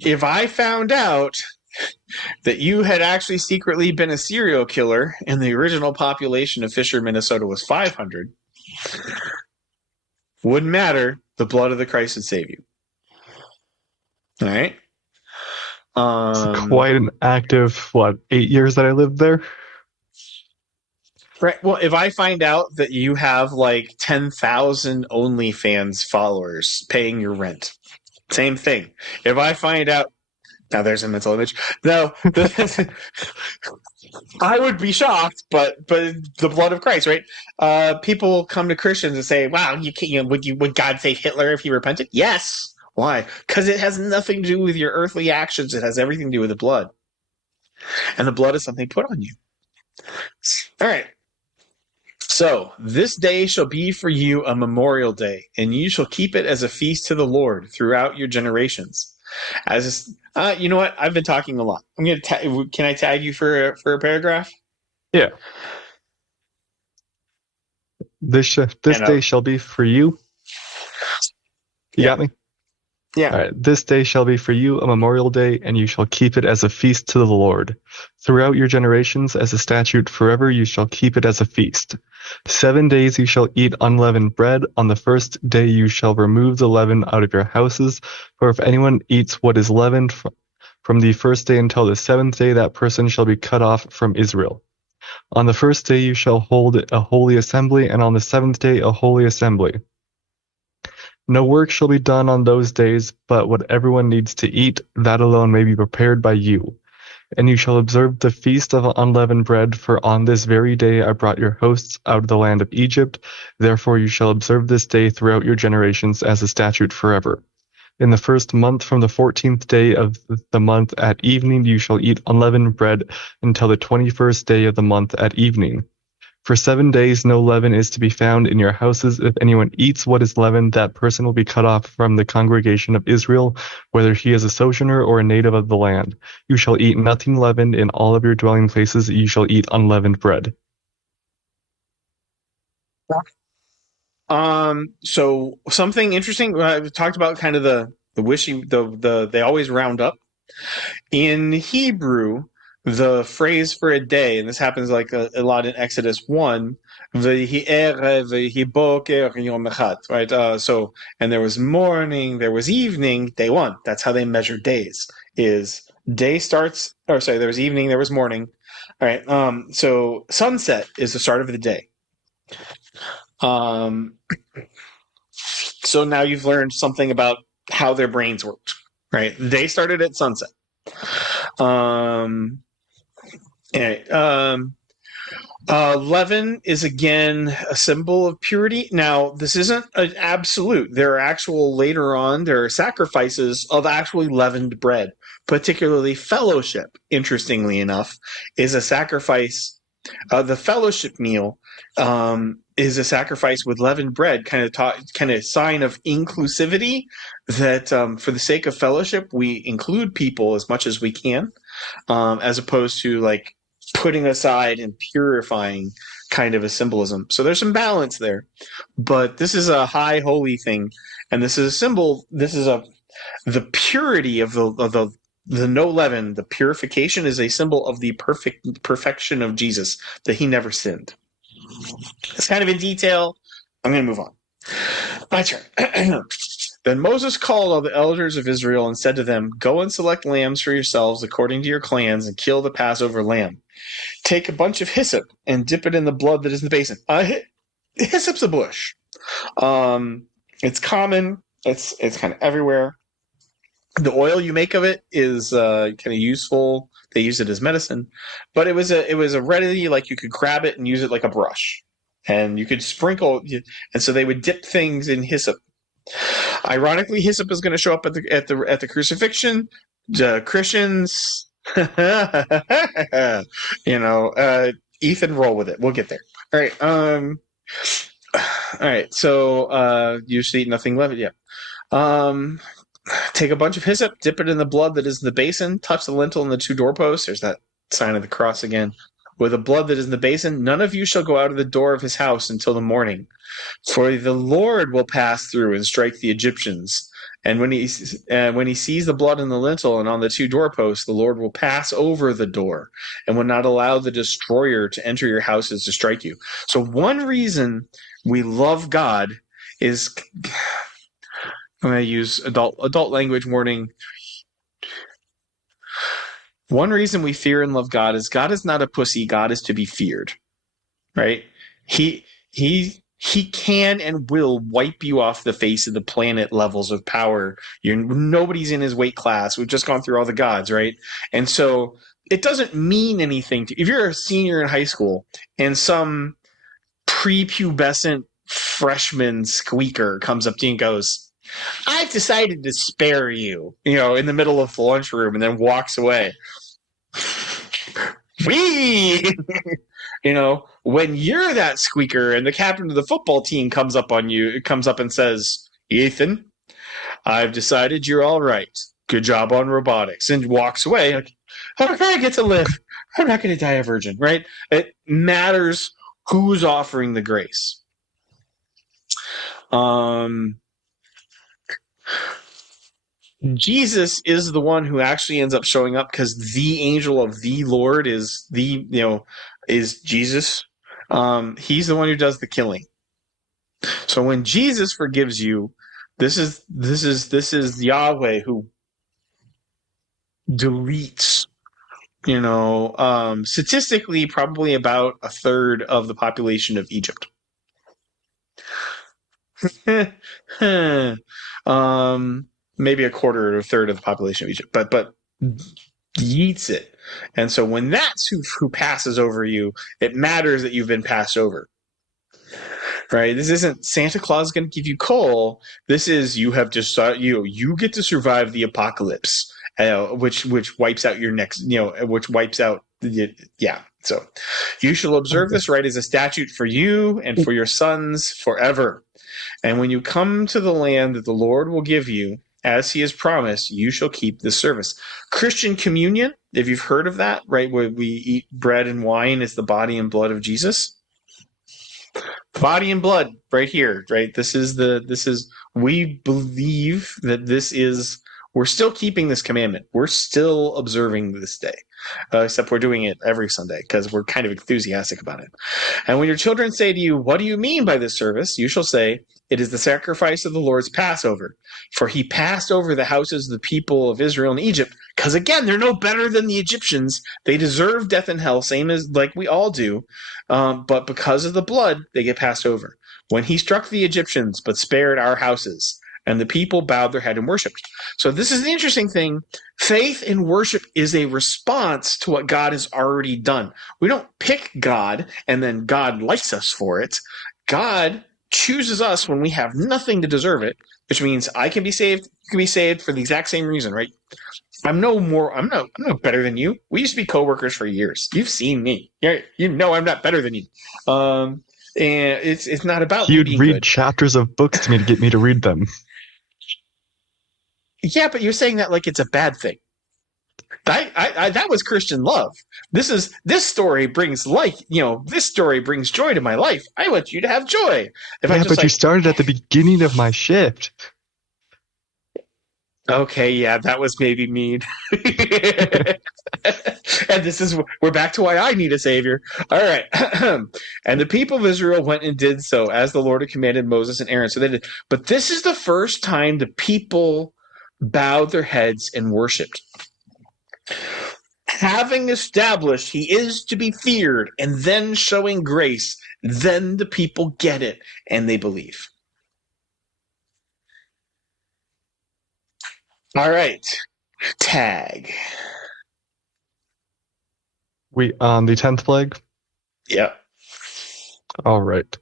If I found out that you had actually secretly been a serial killer and the original population of Fisher, Minnesota was 500, wouldn't matter. The blood of the Christ would save you. All right? It's quite an active, 8 years that I lived there? Right. Well, if I find out that you have like 10,000 OnlyFans followers paying your rent, same thing. If I find out, now there's a mental image. No, I would be shocked, but the blood of Christ, right? People come to Christians and say, "Wow, you can't. Would God save Hitler if he repented?" Yes. Why? Because it has nothing to do with your earthly actions. It has everything to do with the blood, and the blood is something put on you. All right. So this day shall be for you a memorial day, and you shall keep it as a feast to the Lord throughout your generations. You know what? I've been talking a lot. I'm gonna. Can I tag you for a paragraph? Yeah. This day shall be for you. You got me? Yeah. All right. This day shall be for you a memorial day, and you shall keep it as a feast to the Lord. Throughout your generations, as a statute forever, you shall keep it as a feast. 7 days you shall eat unleavened bread. On the first day you shall remove the leaven out of your houses. For if anyone eats what is leavened from the first day until the seventh day, that person shall be cut off from Israel. On the first day you shall hold a holy assembly, and on the seventh day a holy assembly. No work shall be done on those days, but what everyone needs to eat, that alone may be prepared by you. And you shall observe the feast of unleavened bread, for on this very day I brought your hosts out of the land of Egypt. Therefore you shall observe this day throughout your generations as a statute forever. In the first month, from the 14th day of the month at evening, you shall eat unleavened bread until the 21st day of the month at evening. For 7 days no leaven is to be found in your houses. If anyone eats what is leavened, that person will be cut off from the congregation of Israel, whether he is a sojourner or a native of the land. You shall eat nothing leavened in all of your dwelling places. You shall eat unleavened bread. So something interesting. We talked about kind of the they always round up. In Hebrew, the phrase for a day, and this happens like a lot in Exodus 1, right? So, and there was morning, there was evening, day one. That's how they measure days. Is day starts, or sorry, there was evening, there was morning. All right. So sunset is the start of the day. So now you've learned something about how their brains worked, right? The day started at sunset. Leaven is again a symbol of purity. Now, this isn't an absolute. There are sacrifices of actually leavened bread, particularly fellowship, interestingly enough, is a sacrifice. The fellowship meal is a sacrifice with leavened bread, kind of sign of inclusivity, that for the sake of fellowship, we include people as much as we can, as opposed to like putting aside and purifying kind of a symbolism. So there's some balance there, but this is a high holy thing, and this is a symbol. This is the purity of the no leaven. The purification is a symbol of the perfection of Jesus, that he never sinned. It's kind of in detail. I'm going to move on. My turn. Then Moses called all the elders of Israel and said to them, "Go and select lambs for yourselves according to your clans and kill the Passover lamb. Take a bunch of hyssop and dip it in the blood that is in the basin." Hyssop's a bush. It's common. It's kind of everywhere. The oil you make of it is kind of useful. They use it as medicine, but it was a readily, like, you could grab it and use it like a brush, and you could sprinkle. And so they would dip things in hyssop. Ironically, hyssop is going to show up at the crucifixion. Christians, Ethan, roll with it. We'll get there. All right. All right. So you should eat nothing left. Yeah. Take a bunch of hyssop, dip it in the blood that is in the basin, touch the lintel and the two doorposts. There's that sign of the cross again. With the blood that is in the basin, none of you shall go out of the door of his house until the morning. For the Lord will pass through and strike the Egyptians. And when he sees the blood in the lintel and on the two doorposts, the Lord will pass over the door and will not allow the destroyer to enter your houses to strike you. So one reason we love God is... I'm going to use adult language warning. One reason we fear and love God is not a pussy. God is to be feared, right? He can and will wipe you off the face of the planet levels of power. Nobody's in his weight class. We've just gone through all the gods, right? And so it doesn't mean anything if you're a senior in high school and some prepubescent freshman squeaker comes up to you and goes, I've decided to spare you, in the middle of the lunchroom, and then walks away. Whee! When you're that squeaker and the captain of the football team comes up and says, Ethan, I've decided you're all right. Good job on robotics. And walks away. Like, okay, I get to live. I'm not going to die a virgin, right? It matters who's offering the grace. Jesus is the one who actually ends up showing up because the angel of the Lord is Jesus. He's the one who does the killing. So when Jesus forgives you, this is Yahweh who deletes, statistically probably about a third of the population of Egypt. Maybe a quarter or a third of the population of Egypt, but yeets it. And so when that's who passes over you, it matters that you've been passed over. Right? This isn't Santa Claus going to give you coal. This is you have just you get to survive the apocalypse, which wipes out your next, which wipes out So you shall observe this rite as a statute for you and for your sons forever. And when you come to the land that the Lord will give you, as he has promised, you shall keep this service. Christian communion, if you've heard of that, right, where we eat bread and wine is the body and blood of Jesus. Body and blood, right here, right? We believe that we're still keeping this commandment. We're still observing this day. Except we're doing it every Sunday because we're kind of enthusiastic about it. And when your children say to you, what do you mean by this service? You shall say, it is the sacrifice of the Lord's Passover. For he passed over the houses of the people of Israel and Egypt. Because again, they're no better than the Egyptians. They deserve death and hell, same as like we all do. But because of the blood, they get passed over. When he struck the Egyptians, but spared our houses. And the people bowed their head and worshipped. So this is the interesting thing. Faith and worship is a response to what God has already done. We don't pick God and then God likes us for it. God chooses us when we have nothing to deserve it, which means I can be saved, you can be saved for the exact same reason, right? I'm no better than you. We used to be coworkers for years. You've seen me. You know I'm not better than you. And it's not about You'd being read good. chapters of books to me to get me to read them. Yeah, but you're saying that like it's a bad thing. That was Christian love. This story brings this story brings joy to my life. I want you to have joy. You started at the beginning of my shift. Okay, yeah, that was maybe mean. And we're back to why I need a savior. All right. And the people of Israel went and did so as the Lord had commanded Moses and Aaron. So they did. But this is the first time the people bowed their heads and worshipped. Having established he is to be feared and then showing grace, then the people get it and they believe. All right. Tag. We on the 10th plague? Yep. All right.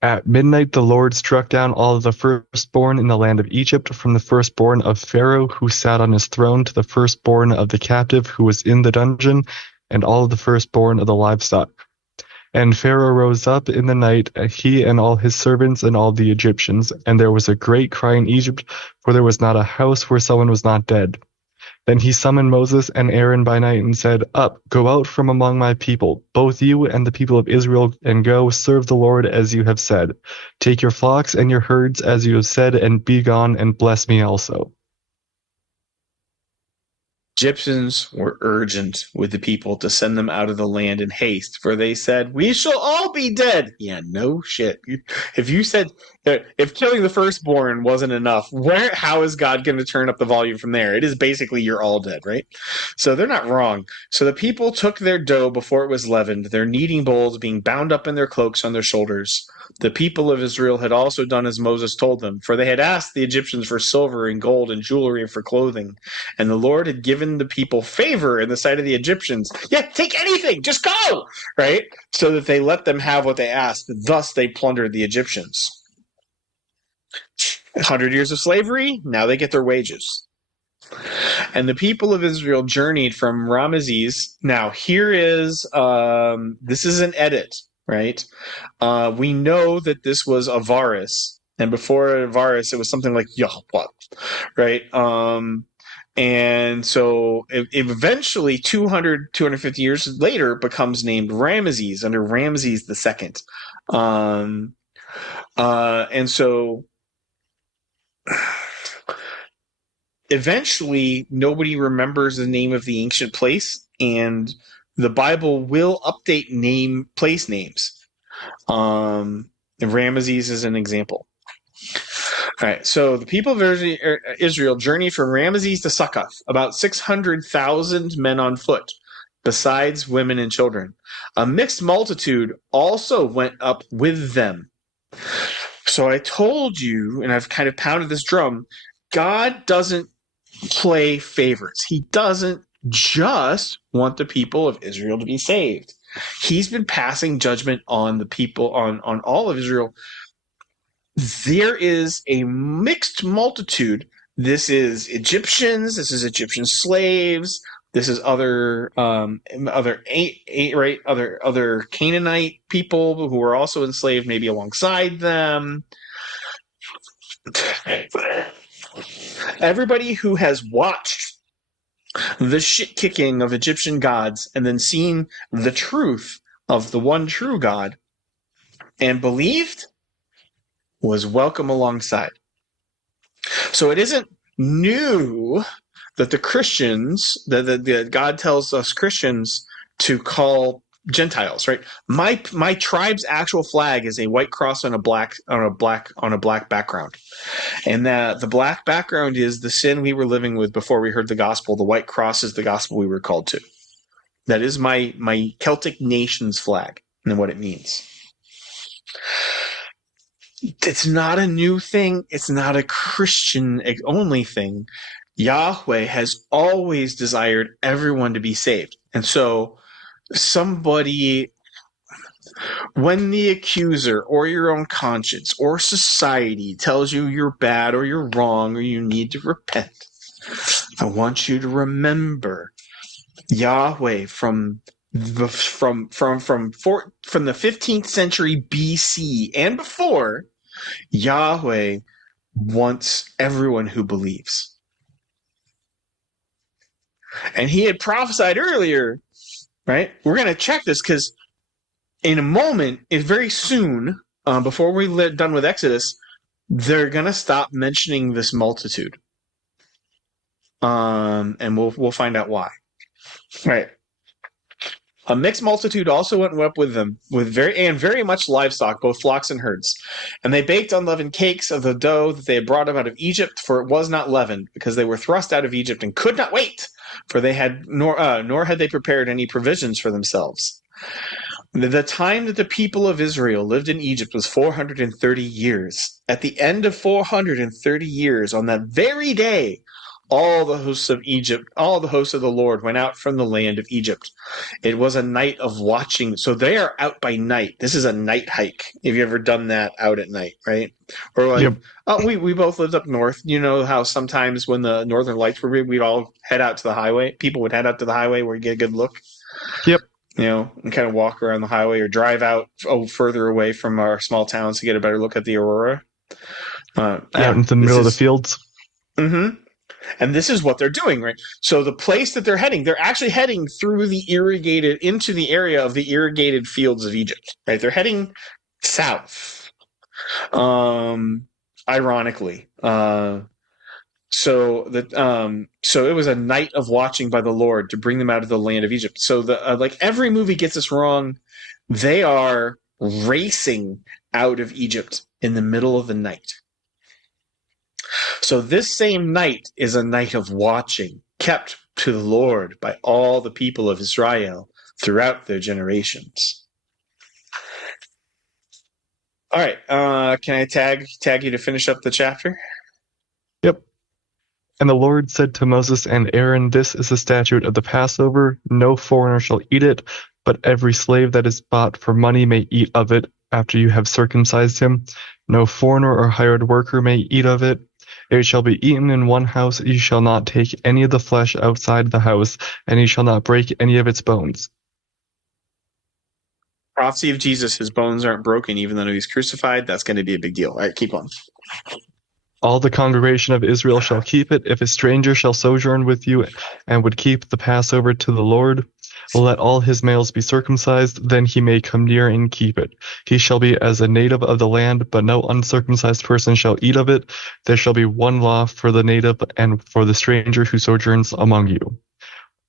At midnight the Lord struck down all of the firstborn in the land of Egypt, from the firstborn of Pharaoh who sat on his throne to the firstborn of the captive who was in the dungeon, and all of the firstborn of the livestock. And Pharaoh rose up in the night, he and all his servants and all the Egyptians, and there was a great cry in Egypt, for there was not a house where someone was not dead. Then he summoned Moses and Aaron by night and said, Up, go out from among my people, both you and the people of Israel, and go serve the Lord as you have said. Take your flocks and your herds as you have said, and be gone and bless me also. Egyptians were urgent with the people to send them out of the land in haste, for they said, "We shall all be dead." Yeah, no shit. If you said if killing the firstborn wasn't enough, how is God going to turn up the volume from there? It is basically you're all dead, right? So they're not wrong. So the people took their dough before it was leavened, their kneading bowls being bound up in their cloaks on their shoulders. The people of Israel had also done as Moses told them, for they had asked the Egyptians for silver and gold and jewelry and for clothing. And the Lord had given the people favor in the sight of the Egyptians. Yeah, take anything, just go, right? So that they let them have what they asked. Thus they plundered the Egyptians. 100 years of slavery, now they get their wages. And the people of Israel journeyed from Ramesses. Now here is, this is an edit, right? We know that this was Avaris, and before Avaris, it was something like Yahweh, right? And so it eventually 250 years later becomes named Ramesses under Ramses II. And so eventually nobody remembers the name of the ancient place, and the Bible will update place names. Ramesses is an example. All right, so the people of Israel journeyed from Ramesses to Succoth, about 600,000 men on foot, besides women and children. A mixed multitude also went up with them. So I told you, and I've kind of pounded this drum, God doesn't play favorites. He doesn't just want the people of Israel to be saved. He's been passing judgment on the people, on all of Israel. There is a mixed multitude. This is Egyptians. This is Egyptian slaves. This is other Canaanite people who were also enslaved, maybe alongside them. Everybody who has watched the shit kicking of Egyptian gods and then seen the truth of the one true God and believed was welcome alongside. So it isn't new that the Christians, that God tells us Christians to call Gentiles, right? My tribe's actual flag is a white cross on a black background, and the black background is the sin we were living with before we heard the gospel. The white cross is the gospel we were called to. That is my Celtic nation's flag and what it means. It's not a new thing. It's not a Christian only thing. Yahweh has always desired everyone to be saved. And so when the accuser or your own conscience or society tells you you're bad or you're wrong or you need to repent, I want you to remember Yahweh from the 15th century BC and before. Yahweh wants everyone who believes. And he had prophesied earlier, right? We're going to check this because in a moment, very soon, before we're done with Exodus, they're going to stop mentioning this multitude. And we'll find out why. Right. A mixed multitude also went up with them, with very much livestock, both flocks and herds. And they baked unleavened cakes of the dough that they had brought up out of Egypt, for it was not leavened, because they were thrust out of Egypt and could not wait, for they had nor had they prepared any provisions for themselves. The time that the people of Israel lived in Egypt was 430 years. At the end of 430 years, on that very day, all the hosts of Egypt, all the hosts of the Lord went out from the land of Egypt. It was a night of watching. So they are out by night. This is a night hike. Have you ever done that out at night, right? Or like, Yep. we both lived up north. You know how sometimes when the northern lights were big, we'd all head out to the highway. People would head out to the highway where you get a good look. Yep. You know, and kind of walk around the highway or drive out further away from our small towns to get a better look at the aurora. Out into the middle of the fields. Mm-hmm. And this is what they're doing, right? So the place that they're actually heading through into the area of the irrigated fields of Egypt, right? They're heading south. Ironically. So it was a night of watching by the Lord to bring them out of the land of Egypt. So like every movie gets this wrong. They are racing out of Egypt in the middle of the night. So this same night is a night of watching, kept to the Lord by all the people of Israel throughout their generations. All right, can I tag you to finish up the chapter? Yep. And the Lord said to Moses and Aaron, "This is the statute of the Passover. No foreigner shall eat it, but every slave that is bought for money may eat of it after you have circumcised him. No foreigner or hired worker may eat of it. It shall be eaten in one house. You shall not take any of the flesh outside the house, and you shall not break any of its bones." Prophecy of Jesus, his bones aren't broken even though he's crucified. That's going to be a big deal. All right, keep on. All the congregation of Israel shall keep it. If a stranger shall sojourn with you and would keep the Passover to the Lord, let all his males be circumcised, then he may come near and keep it. He shall be as a native of the land, but no uncircumcised person shall eat of it. There shall be one law for the native and for the stranger who sojourns among you.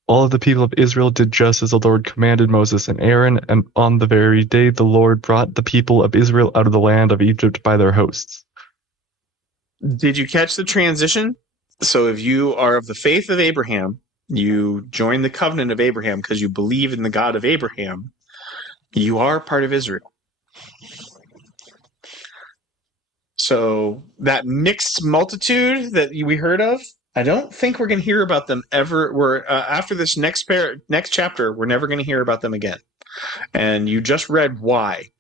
All of the people of Israel did just as the Lord commanded Moses and Aaron, and on the very day the Lord brought the people of Israel out of the land of Egypt by their hosts. Did you catch the transition? So if you are of the faith of Abraham, you join the covenant of Abraham because you believe in the God of Abraham, you are part of Israel. So that mixed multitude that we heard of, I don't think we're going to hear about them ever. After this next chapter, we're never going to hear about them again. And you just read why.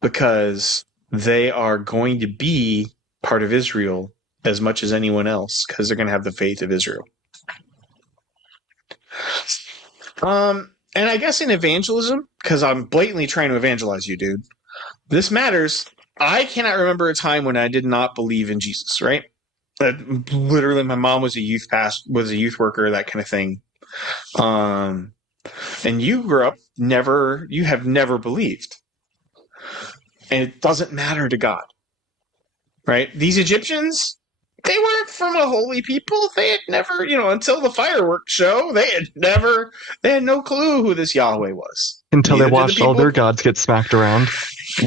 Because they are going to be part of Israel as much as anyone else, because they're going to have the faith of Israel. And I guess in evangelism, because I'm blatantly trying to evangelize you, dude, this matters. I cannot remember a time when I did not believe in Jesus, right? Literally, my mom was a youth worker, that kind of thing. And you grew up you have never believed. And it doesn't matter to God, right? These Egyptians, they weren't from a holy people. They had never, until the fireworks show, they had no clue who this Yahweh was. Until they watched all their gods get smacked around.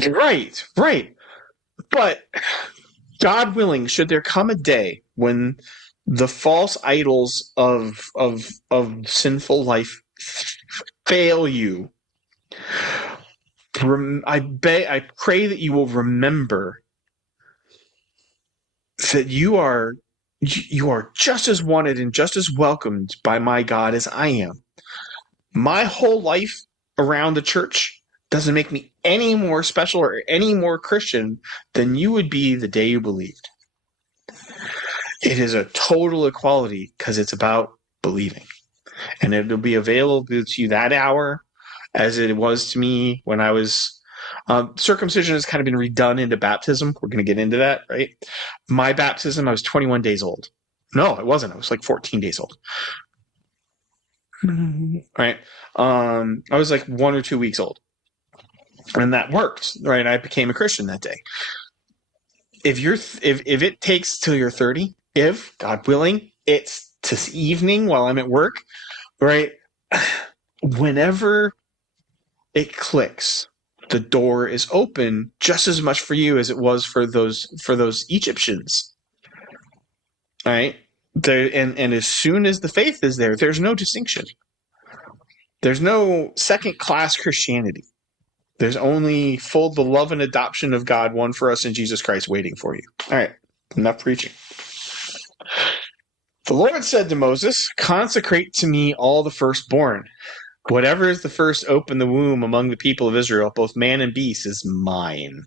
Right. But God willing, should there come a day when the false idols of sinful life fail you, I pray that you will remember that you are just as wanted and just as welcomed by my God as I am. My whole life around the church doesn't make me any more special or any more Christian than you would be the day you believed. It is a total equality because it's about believing. And it'll be available to you that hour as it was to me when I was circumcision has kind of been redone into baptism. We're going to get into that, right? My baptism, I was 21 days old. No, it wasn't. I was like 14 days old. Right? I was like 1 or 2 weeks old. And that worked, right? I became a Christian that day. If it takes till you're 30, if, God willing, it's this evening while I'm at work, right? Whenever it clicks, the door is open just as much for you as it was for those Egyptians. All right? And as soon as the faith is there, there's no distinction. There's no second-class Christianity. There's only full the love and adoption of God, won for us in Jesus Christ, waiting for you. All right, enough preaching. The Lord said to Moses, consecrate to me all the firstborn. Whatever is the first open the womb among the people of Israel, both man and beast, is mine.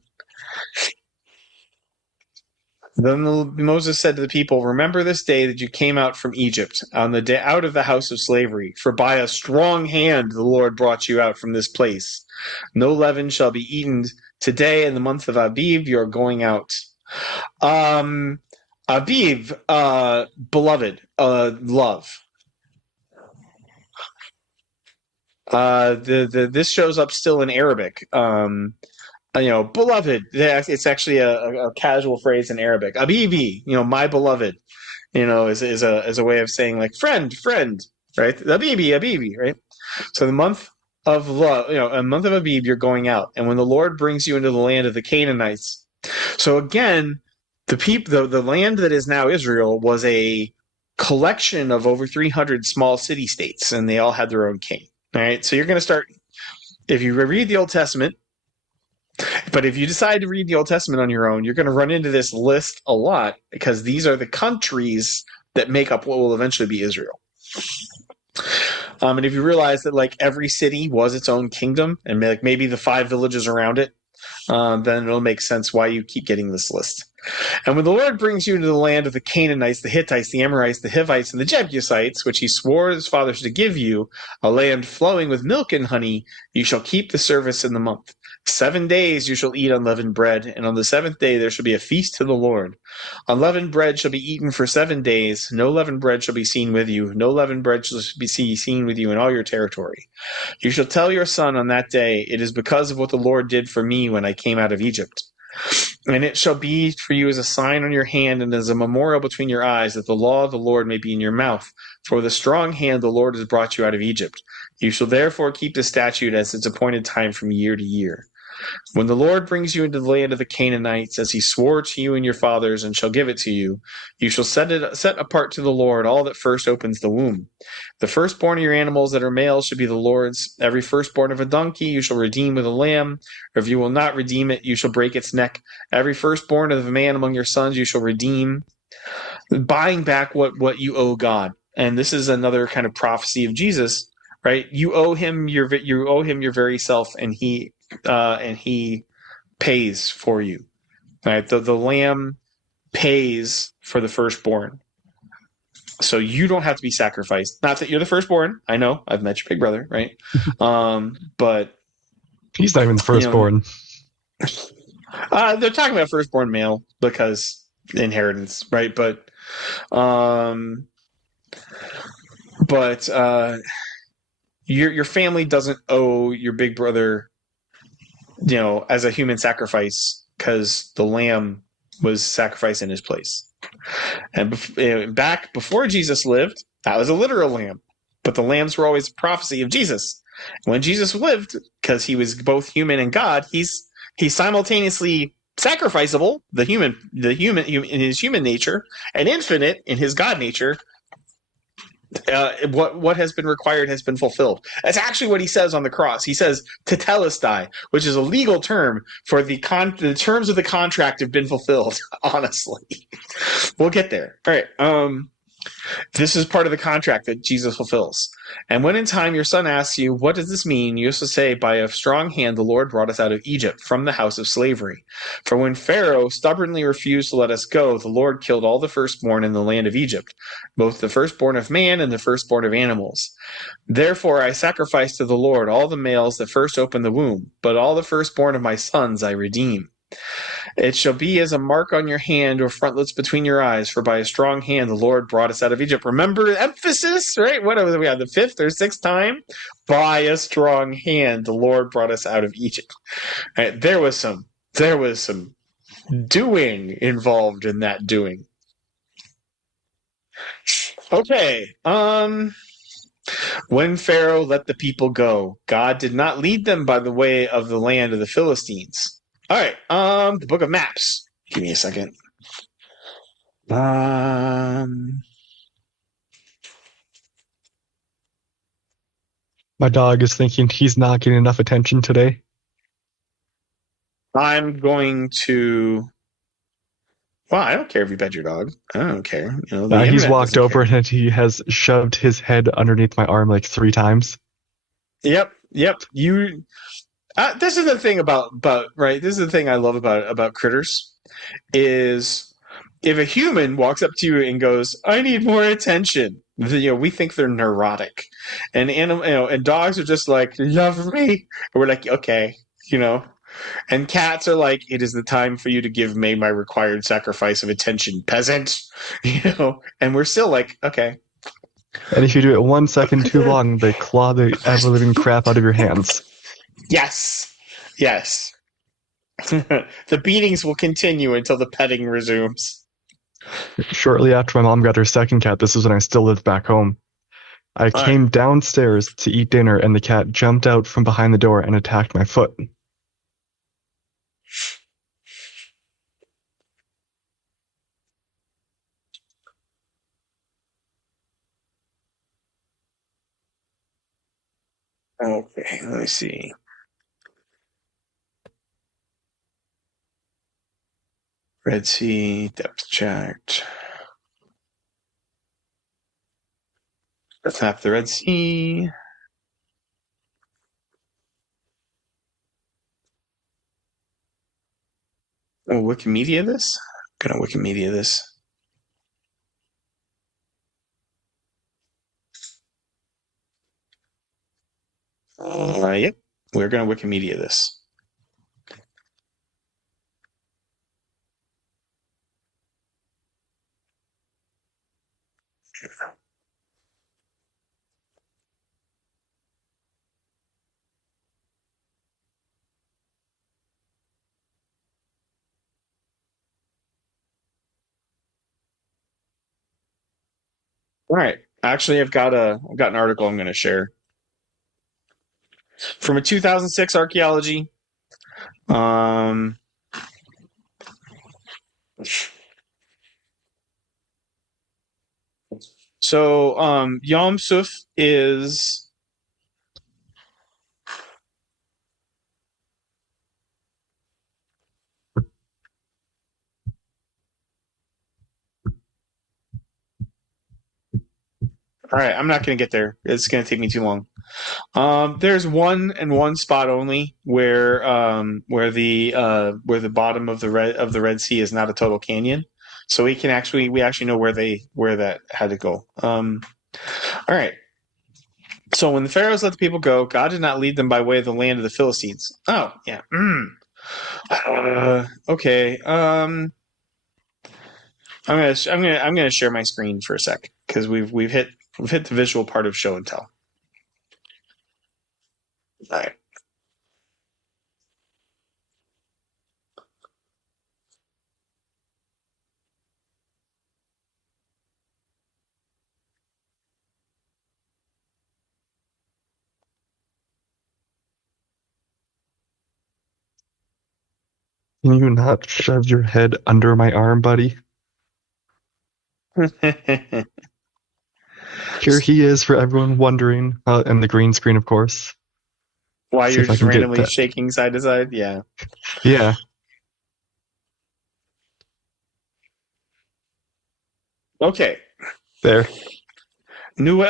Then Moses said to the people, remember this day that you came out from Egypt, on the day out of the house of slavery. For by a strong hand the Lord brought you out from this place. No leaven shall be eaten today in the month of Abib. You are going out. Abib, beloved, love. This shows up still in Arabic. Beloved. It's actually a casual phrase in Arabic. Abibi, my beloved. Is a way of saying like friend, right? Abibi, right? So the month of love, a month of Abib, you're going out, and when the Lord brings you into the land of the Canaanites. So again, the land that is now Israel was a collection of over 300 small city-states, and they all had their own king. All right, so you're going to start, if you read the Old Testament, but if you decide to read the Old Testament on your own, you're going to run into this list a lot, because these are the countries that make up what will eventually be Israel. And if you realize that like every city was its own kingdom, and like maybe the 5 villages around it, then it'll make sense why you keep getting this list. And when the Lord brings you into the land of the Canaanites, the Hittites, the Amorites, the Hivites, and the Jebusites, which he swore his fathers to give you, a land flowing with milk and honey, you shall keep the service in the month. 7 days you shall eat unleavened bread, and on the 7th day there shall be a feast to the Lord. Unleavened bread shall be eaten for 7 days. No leavened bread shall be seen with you. No leavened bread shall be seen with you in all your territory. You shall tell your son on that day, it is because of what the Lord did for me when I came out of Egypt. And it shall be for you as a sign on your hand and as a memorial between your eyes, that the law of the Lord may be in your mouth. For with a strong hand the Lord has brought you out of Egypt. You shall therefore keep the statute as its appointed time from year to year. When the Lord brings you into the land of the Canaanites, as he swore to you and your fathers, and shall give it to you, you shall set apart to the Lord all that first opens the womb. The firstborn of your animals that are males should be the Lord's. Every firstborn of a donkey you shall redeem with a lamb, or if you will not redeem it, you shall break its neck. Every firstborn of a man among your sons you shall redeem, buying back what you owe God. And this is another kind of prophecy of Jesus, right? You owe him your very self, and he pays for you. Right? The lamb pays for the firstborn. So you don't have to be sacrificed. Not that you're the firstborn. I know. I've met your big brother, right? But he's not even the firstborn. They're talking about firstborn male because inheritance, right? But your family doesn't owe your big brother, as a human sacrifice, because the lamb was sacrificed in his place. And back before Jesus lived, that was a literal lamb. But the lambs were always a prophecy of Jesus. When Jesus lived, because he was both human and God, he's simultaneously sacrificable, the human in his human nature, and infinite in his God nature. What has been required has been fulfilled. That's actually what he says on the cross. He says tetelestai, which is a legal term for the terms of the contract have been fulfilled. Honestly, we'll get there. All right. This is part of the contract that Jesus fulfills. And when in time your son asks you, what does this mean? You also say, by a strong hand the Lord brought us out of Egypt, from the house of slavery. For when Pharaoh stubbornly refused to let us go, the Lord killed all the firstborn in the land of Egypt, both the firstborn of man and the firstborn of animals. Therefore I sacrifice to the Lord all the males that first open the womb, but all the firstborn of my sons I redeem. It shall be as a mark on your hand or frontlets between your eyes, for by a strong hand the Lord brought us out of Egypt. Remember, emphasis, right? What are we on, the 5th or 6th time? By a strong hand the Lord brought us out of Egypt. Right, there was some doing involved in that doing. Okay. When Pharaoh let the people go, God did not lead them by the way of the land of the Philistines. All right, the Book of Maps. Give me a second. My dog is thinking he's not getting enough attention today. I'm going to Well, I don't care if you pet your dog. I don't care. The He's internet walked doesn't over care. and he has shoved his head underneath my arm like 3 times. Yep, yep. You. This is the thing about right. This is the thing I love about critters is if a human walks up to you and goes, "I need more attention," we think they're neurotic, and and dogs are just like, "Love me," and we're like, "Okay," you know. And cats are like, "It is the time for you to give me my required sacrifice of attention, peasant," And we're still like, "Okay." And if you do it 1 second too long, they claw the ever living crap out of your hands. Yes, yes. The beatings will continue until the petting resumes. Shortly after my mom got her second cat, this was when I still lived back home. I All right. came downstairs to eat dinner, and the cat jumped out from behind the door and attacked my foot. Okay, let me see. Red Sea, depth checked. Let's map the Red Sea. Oh, Wikimedia this? I'm gonna Wikimedia this. Yep, we're gonna Wikimedia this. All right. Actually, I've got an article I'm going to share from a 2006 archaeology. Um, Yom Suf is all right. I'm not going to get there. It's going to take me too long. There's one spot only where the bottom of the Red Sea is not a total canyon, so we actually know where that had to go. All right. So when the pharaohs let the people go, God did not lead them by way of the land of the Philistines. Oh yeah. Okay. I'm gonna share my screen for a sec because we've hit the visual part of show and tell. All right. Can you not shove your head under my arm, buddy? Here he is for everyone wondering, and the green screen, of course. Why See you're if I just can get randomly that. shaking side to side? Yeah. Yeah, Okay. there. Nue.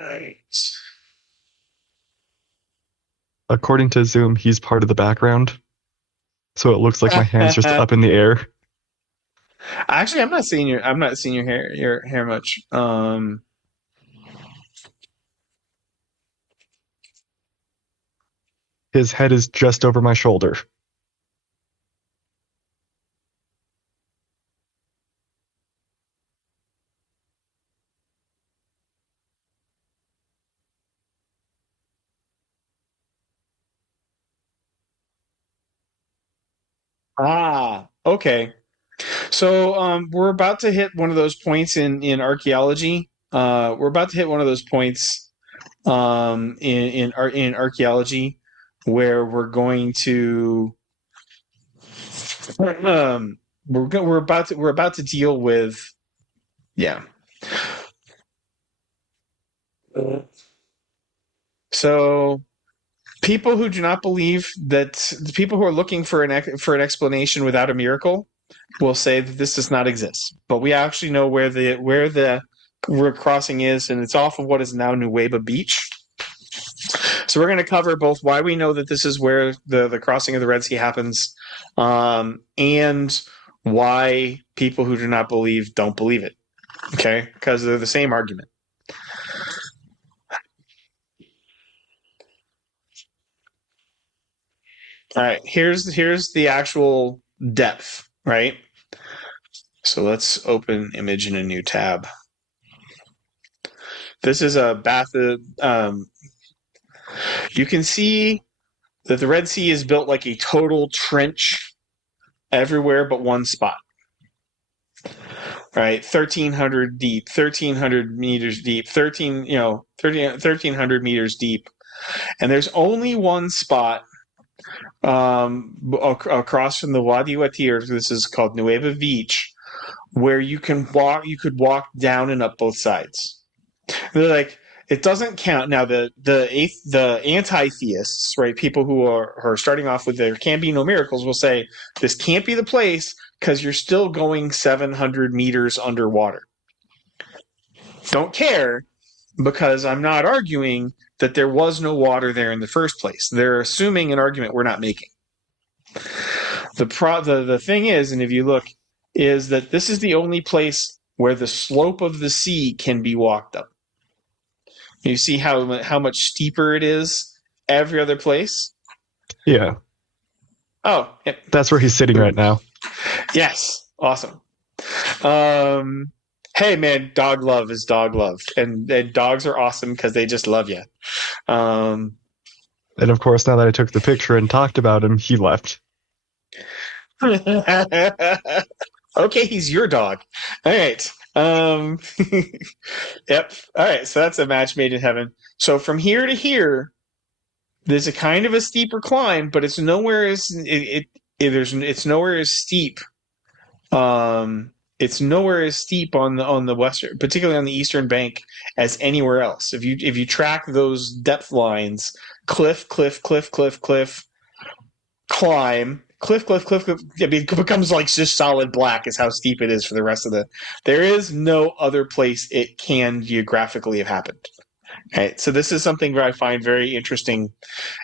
Right. According to Zoom, he's part of the background, so it looks like my hand's just up in the air. Actually, I'm not seeing your hair much. His head is just over my shoulder. Okay. So we're about to hit one of those points in archaeology. We're about to hit one of those points in archaeology where we're about to deal with yeah. So people who do not believe that, the people who are looking for an explanation without a miracle will say that this does not exist. But we actually know where the crossing is, and it's off of what is now Nuweiba Beach. So we're going to cover both why we know that this is where the crossing of the Red Sea happens, and why people who do not believe don't believe it. Okay? Because they're the same argument. All right, here's the actual depth, right? So let's open image in a new tab. This is a you can see that the Red Sea is built like a total trench everywhere but one spot. Right, 1,300 deep, 1,300 meters deep, 1,300 meters deep, and there's only one spot across from the Wadi Outtahere. This is called Nuweiba Beach, where you could walk down and up both sides. They're like, it doesn't count. Now the anti-theists, right, people who are starting off with there can be no miracles, will say this can't be the place because you're still going 700 meters underwater. Don't care, because I'm not arguing that there was no water there in the first place. They're assuming an argument we're not making. The thing is, and if you look, is that this is the only place where the slope of the sea can be walked up. You see how much steeper it is every other place? Yeah. Oh, yep. That's where he's sitting right now. Yes. Awesome. Hey, man, dog love is dog love. And dogs are awesome because they just love you. And of course, now that I took the picture and talked about him, he left. Okay, he's your dog. All right. Yep. All right. So that's a match made in heaven. So from here to here, there's a kind of a steeper climb, but it's nowhere as it's nowhere as steep. It's nowhere as steep on the western, particularly on the eastern bank, as anywhere else. If you track those depth lines, cliff, climb. Cliff. It becomes like just solid black is how steep it is for the rest of the. There is no other place it can geographically have happened. Right. So this is something that I find very interesting.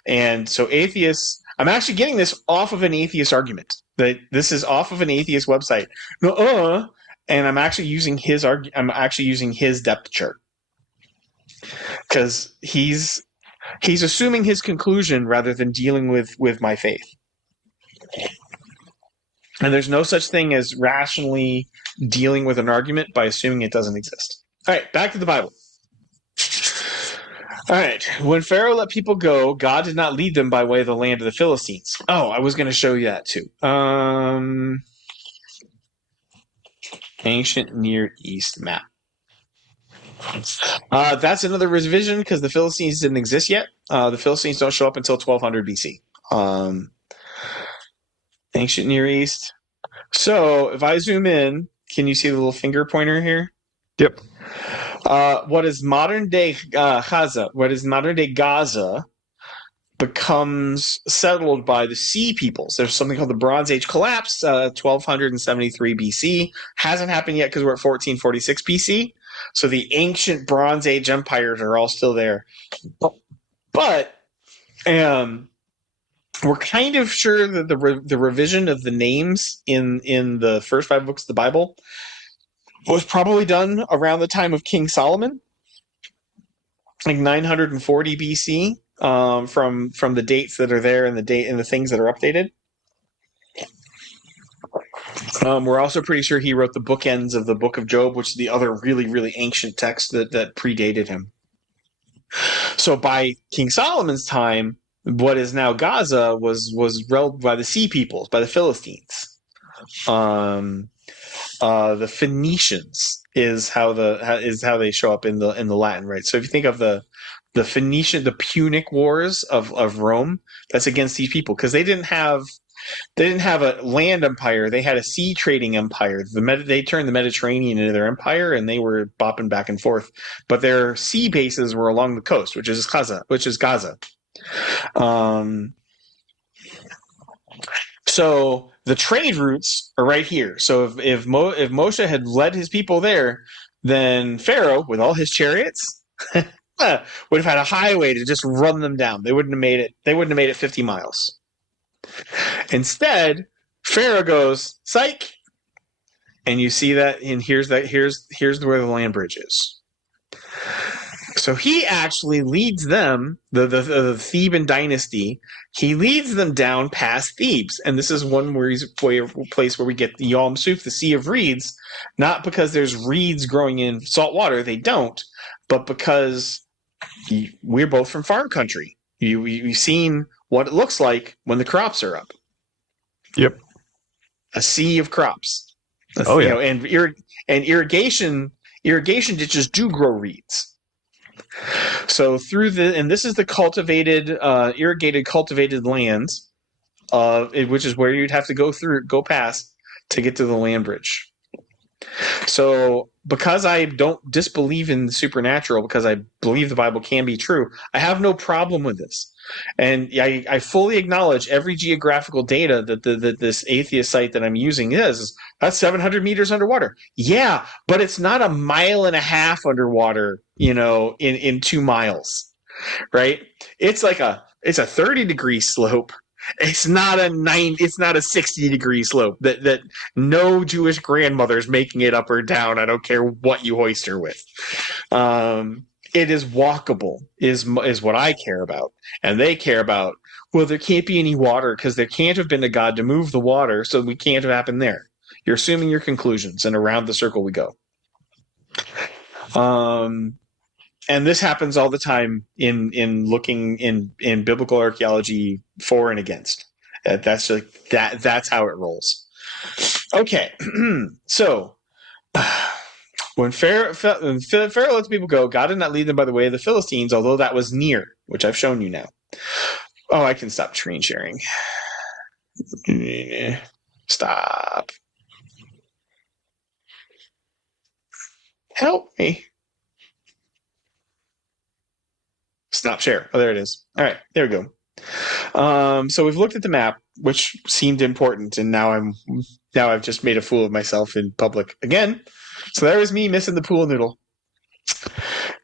And so atheists, I'm actually getting this off of an atheist argument. That this is off of an atheist website. And I'm actually using his depth chart. Because he's assuming his conclusion rather than dealing with my faith. And there's no such thing as rationally dealing with an argument by assuming it doesn't exist. All right, back to the Bible. All right, when Pharaoh let people go, God did not lead them by way of the land of the Philistines. Oh, I was going to show you that too. Ancient Near East map. That's another revision because the Philistines didn't exist yet. The Philistines don't show up until 1200 BC. Ancient Near East. So if I zoom in, can you see the little finger pointer here? Yep. What is modern day Gaza? What is modern day Gaza becomes settled by the Sea peoples. There's something called the Bronze Age collapse, 1273 BC. Hasn't happened yet because we're at 1446 BC. So the ancient Bronze Age empires are all still there. But we're kind of sure that the revision of the names in the first 5 books of the Bible was probably done around the time of King Solomon, like 940 BC, from the dates that are there and the things that are updated. We're also pretty sure he wrote the bookends of the Book of Job, which is the other really, really ancient text that predated him. So by King Solomon's time, what is now Gaza was ruled by the Sea peoples, by the Philistines. The Phoenicians is how they show up in the Latin, right? So if you think of the Phoenician, the Punic Wars of Rome, that's against these people because they didn't have They didn't have a land empire. They had a sea trading empire. They turned the Mediterranean into their empire, and they were bopping back and forth. But their sea bases were along the coast, which is Gaza. So the trade routes are right here. So if Moshe had led his people there, then Pharaoh, with all his chariots, would have had a highway to just run them down. They wouldn't have made it. They wouldn't have made it 50 miles. Instead, Pharaoh goes, "Psych," and you see that. And here's where the land bridge is. So he actually leads them, the Theban dynasty. He leads them down past Thebes, and this is one place where we get the Yom Suf, the Sea of Reeds, not because there's reeds growing in salt water. They don't, but because we're both from farm country. You've seen what it looks like when the crops are up. Yep, a sea of crops. And irrigation ditches do grow reeds. So this is the irrigated cultivated lands, which is where you'd have to go past to get to the land bridge. So because I don't disbelieve in the supernatural, because I believe the Bible can be true, I have no problem with this. And I fully acknowledge every geographical data that this atheist site that I'm using is. That's 700 meters underwater. Yeah, but it's not a mile and a half underwater, in 2 miles, right? It's a 30-degree slope. It's not a 60-degree slope that no Jewish grandmother's making it up or down. I don't care what you hoist her with. It is walkable is what I care about. And they care about, well, there can't be any water because there can't have been a God to move the water, so we can't have happened there. You're assuming your conclusions, and around the circle we go. And this happens all the time in looking in biblical archaeology for and against. That's how it rolls. Okay, so when Pharaoh lets people go, God did not lead them by the way of the Philistines, although that was near, which I've shown you now. Oh, I can stop screen sharing. Stop. Help me. Stop share. Oh, there it is. All right, there we go. So we've looked at the map, which seemed important, and now I've just made a fool of myself in public again. So there was me missing the pool noodle.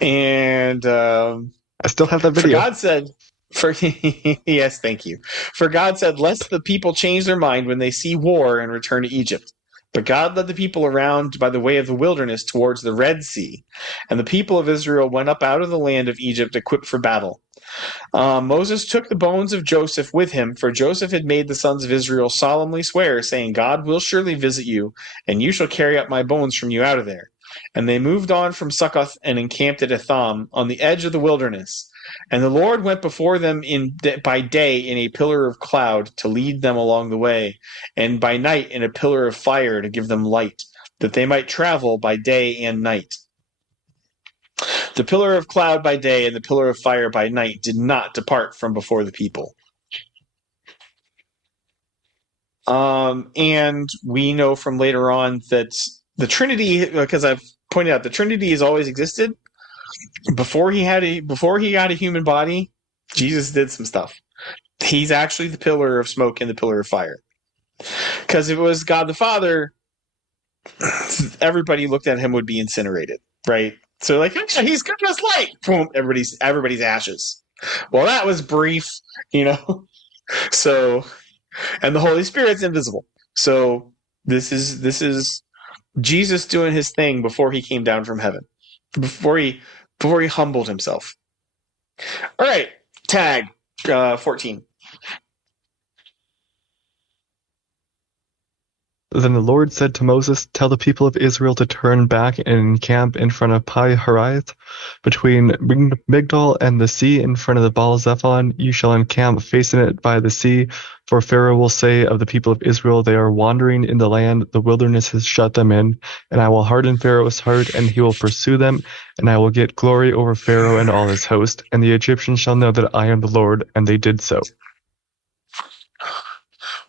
And I still have that video. For God said, yes, thank you. For God said, lest the people change their mind when they see war and return to Egypt. But God led the people around by the way of the wilderness towards the Red Sea, and the people of Israel went up out of the land of Egypt equipped for battle. Moses took the bones of Joseph with him, for Joseph had made the sons of Israel solemnly swear, saying, God will surely visit you, and you shall carry up my bones from you out of there. And they moved on from Succoth and encamped at Etham on the edge of the wilderness. And the Lord went before them by day in a pillar of cloud to lead them along the way, and by night in a pillar of fire to give them light, that they might travel by day and night. The pillar of cloud by day and the pillar of fire by night did not depart from before the people. And we know from later on that the Trinity, because I've pointed out, the Trinity has always existed. Before he got a human body, Jesus did some stuff. He's actually the pillar of smoke and the pillar of fire. Because if it was God the Father, everybody looked at him would be incinerated, right? So like, yeah, he's got us light. Boom, everybody's ashes. Well, that was brief, So, and the Holy Spirit's invisible. So this is Jesus doing his thing before he came down from heaven. Before he humbled himself. All right, tag 14. Then the Lord said to Moses, tell the people of Israel to turn back and encamp in front of Pi-Hahiroth, between Migdol and the sea in front of the Baal-Zephon. You shall encamp facing it by the sea, for Pharaoh will say of the people of Israel, they are wandering in the land, the wilderness has shut them in, and I will harden Pharaoh's heart, and he will pursue them, and I will get glory over Pharaoh and all his host, and the Egyptians shall know that I am the Lord, and they did so.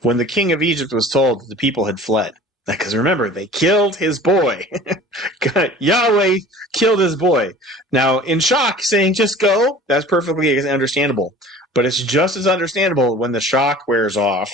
When the king of Egypt was told that the people had fled, because remember, they killed his boy. Yahweh killed his boy. Now, in shock, saying just go, that's perfectly understandable. But it's just as understandable when the shock wears off.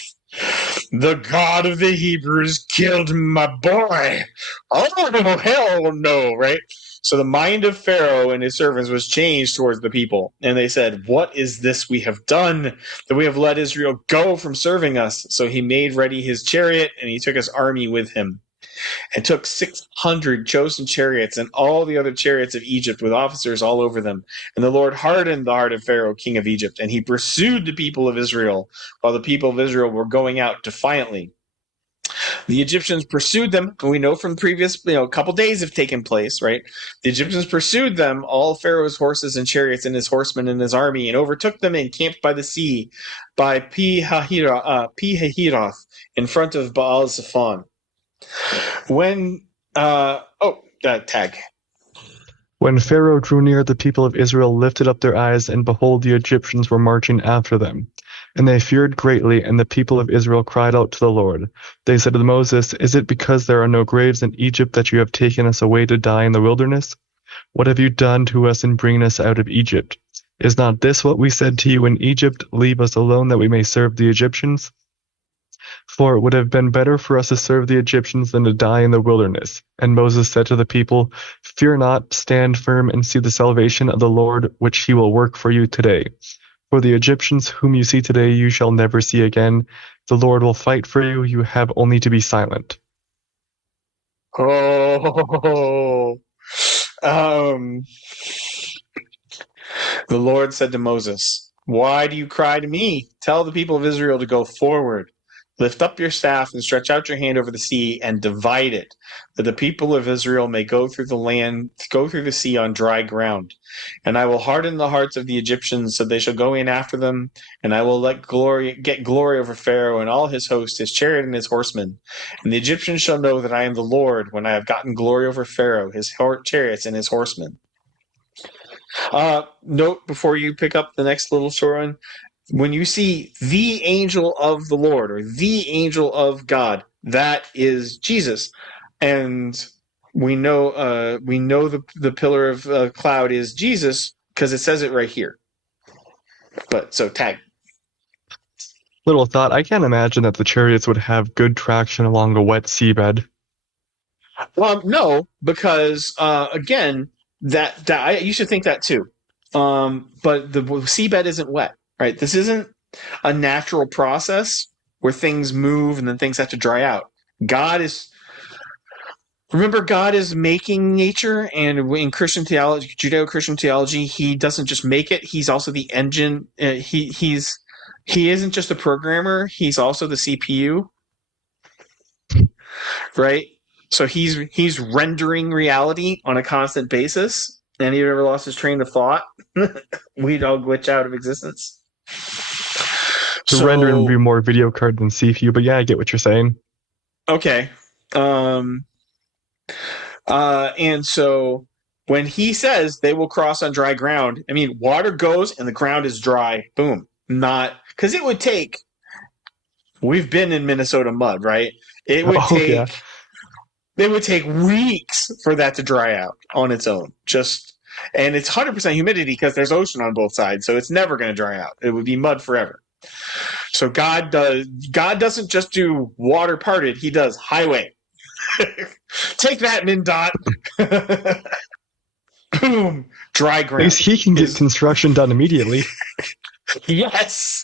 The God of the Hebrews killed my boy. Oh, hell no, right? So the mind of Pharaoh and his servants was changed towards the people. And they said, what is this we have done, that we have let Israel go from serving us? So he made ready his chariot, and he took his army with him, and took 600 chosen chariots and all the other chariots of Egypt with officers all over them. And the Lord hardened the heart of Pharaoh, king of Egypt, and he pursued the people of Israel while the people of Israel were going out defiantly. The Egyptians pursued them, and we know from previous, a couple days have taken place, right? The Egyptians pursued them, all Pharaoh's horses and chariots and his horsemen and his army, and overtook them and camped by the sea, by Pi-hahiroth, in front of Baal-Zephon. Tag. When Pharaoh drew near, the people of Israel lifted up their eyes, and behold, the Egyptians were marching after them. And they feared greatly, and the people of Israel cried out to the Lord. They said to Moses, is it because there are no graves in Egypt that you have taken us away to die in the wilderness? What have you done to us in bringing us out of Egypt? Is not this what we said to you in Egypt, leave us alone that we may serve the Egyptians? For it would have been better for us to serve the Egyptians than to die in the wilderness. And Moses said to the people, fear not, stand firm and see the salvation of the Lord, which he will work for you today. For the Egyptians whom you see today you shall never see again. The Lord will fight for you, you have only to be silent. The Lord said to Moses, why do you cry to me? Tell the people of Israel to go forward. Lift up your staff and stretch out your hand over the sea and divide it, that the people of Israel may go through the sea on dry ground. And I will harden the hearts of the Egyptians, so they shall go in after them, and I will get glory over Pharaoh and all his host, his chariot and his horsemen. And the Egyptians shall know that I am the Lord, when I have gotten glory over Pharaoh, his chariots and his horsemen. Note before you pick up the next little short one, when you see the angel of the Lord or the angel of God, that is Jesus. And we know the pillar of cloud is Jesus because it says it right here. But so tag. Little thought, I can't imagine that the chariots would have good traction along a wet seabed. No, because again, that you should think that too. But the seabed isn't wet. Right, this isn't a natural process where things move and then things have to dry out. God is making nature, and in Christian theology, Judeo-Christian theology, he doesn't just make it; he's also the engine. He isn't just a programmer; he's also the CPU. Right, so he's rendering reality on a constant basis. And he ever lost his train of thought, we'd all glitch out of existence. The rendering would be more video card than CPU, but yeah, I get what you're saying. Okay. And so when he says they will cross on dry ground, I mean, water goes and the ground is dry. Boom. Not because it would take. We've been in Minnesota mud, right? It would take. Yeah. It would take weeks for that to dry out on its own. And it's 100% humidity because there's ocean on both sides, so it's never going to dry out. It would be mud forever. So God doesn't just do water parted; He does highway. Take that, MnDOT. Boom, dry ground. At least he can get construction done immediately. Yes.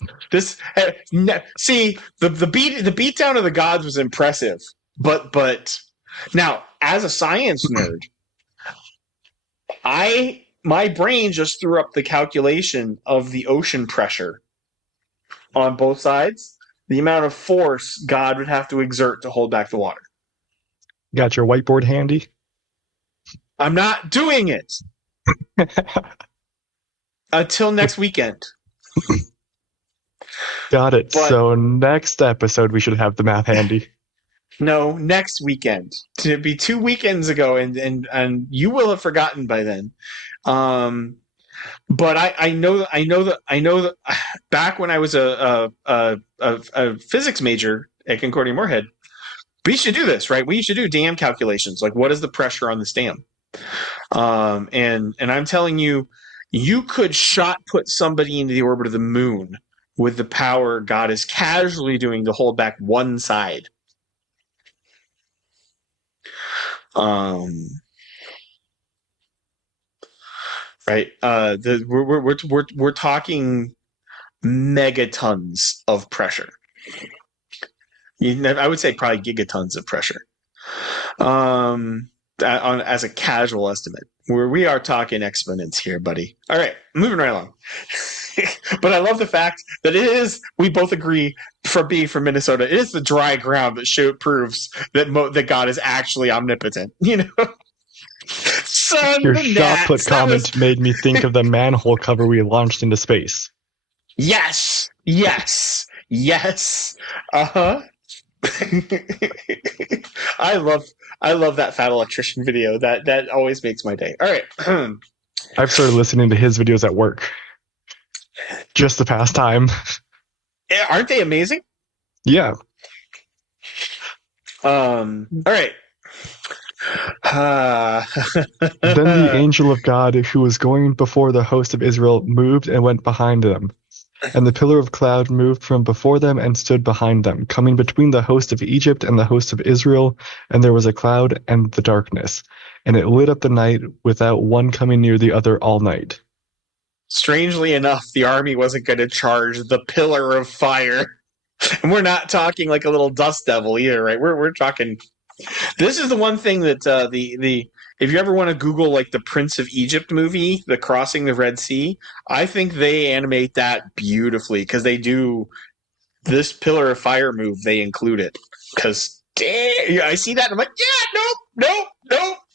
See, the beat down of the gods was impressive, but now as a science nerd, my brain just threw up the calculation of the ocean pressure on both sides, the amount of force God would have to exert to hold back the water. Got your whiteboard handy? I'm not doing it until next weekend. Got it. So next episode, we should have the math handy. No, next weekend. It'd be 2 weekends ago, and you will have forgotten by then. But I know that back when I was a physics major at Concordia Moorhead, we used to do this, right? We used to do dam calculations, like what is the pressure on this dam? And I'm telling you, you could shot put somebody into the orbit of the moon with the power God is casually doing to hold back one side. Right. We're talking megatons of pressure. I would say probably gigatons of pressure. As a casual estimate, where we are talking exponents here, buddy. All right, moving right along. But I love the fact that it is, we both agree, for being from Minnesota, it is the dry ground that proves that God is actually omnipotent. You know? Son, Your shot put comment made me think of the manhole cover we launched into space. Yes. Uh-huh. I love that fat electrician video. That always makes my day. All right. I've started listening to his videos at work. Just the past time. Aren't they amazing? Yeah. All right. Then the angel of God, who was going before the host of Israel, moved and went behind them. And the pillar of cloud moved from before them and stood behind them, coming between the host of Egypt and the host of Israel. And there was a cloud and the darkness. And it lit up the night without one coming near the other all night. Strangely enough, the army wasn't going to charge the pillar of fire. And we're not talking like a little dust devil either, right? We're talking... This is the one thing that if you ever want to Google like the Prince of Egypt movie, the Crossing the Red Sea, I think they animate that beautifully because they do this pillar of fire move. They include it because damn, I see that and I'm like, yeah, nope,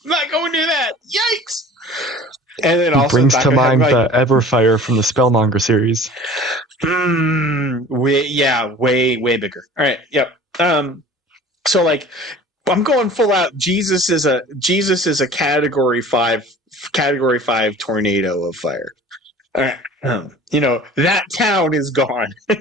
I'm not going near that. Yikes! And then also brings to mind the Everfire from the Spellmonger series. Way bigger. All right, yep. So like. I'm going full out. Jesus is a category 5 tornado of fire. All right. That town is gone. All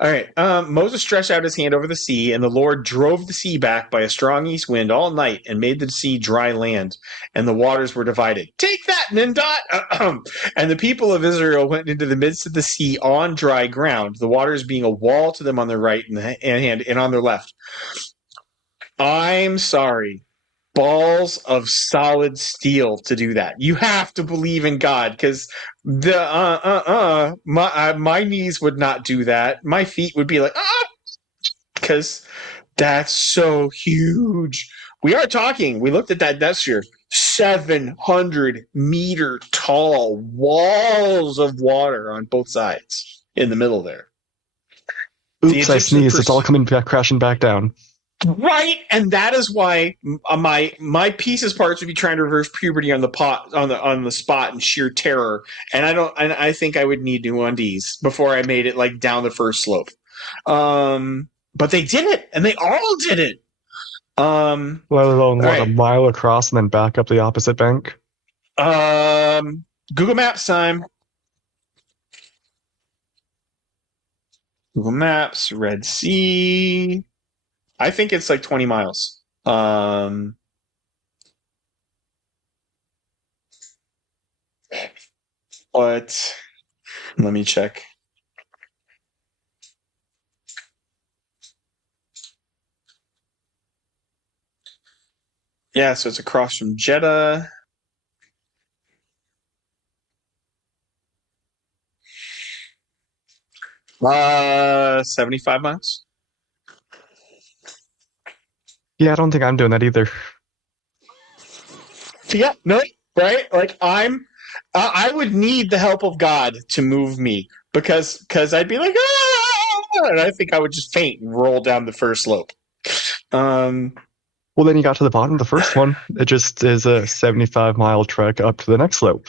right. Moses stretched out his hand over the sea, and the Lord drove the sea back by a strong east wind all night and made the sea dry land, and the waters were divided. Take that, Nindot! And the people of Israel went into the midst of the sea on dry ground, the waters being a wall to them on their right and on their left. I'm sorry. Balls of solid steel to do that. You have to believe in God because my knees would not do that. My feet would be like, because that's so huge. We looked at that this year, 700-meter tall walls of water on both sides in the middle there. Oops, I sneezed. It's all coming back, crashing back down. Right, and that is why my pieces parts would be trying to reverse puberty on the spot in sheer terror, and I think I would need new undies before I made it like down the first slope. But they did it, and they all did it. Let alone a mile across and then back up the opposite bank. Google Maps time. Google Maps, Red Sea. I think it's like 20 miles. But let me check. Yeah, so it's across from Jeddah. Uh, 75 miles. Yeah, I don't think I'm doing that either. Yeah, no, right? Like I would need the help of God to move me because I'd be like, and I think I would just faint and roll down the first slope. Well, then you got to the bottom of the first one. It just is a 75-mile trek up to the next slope.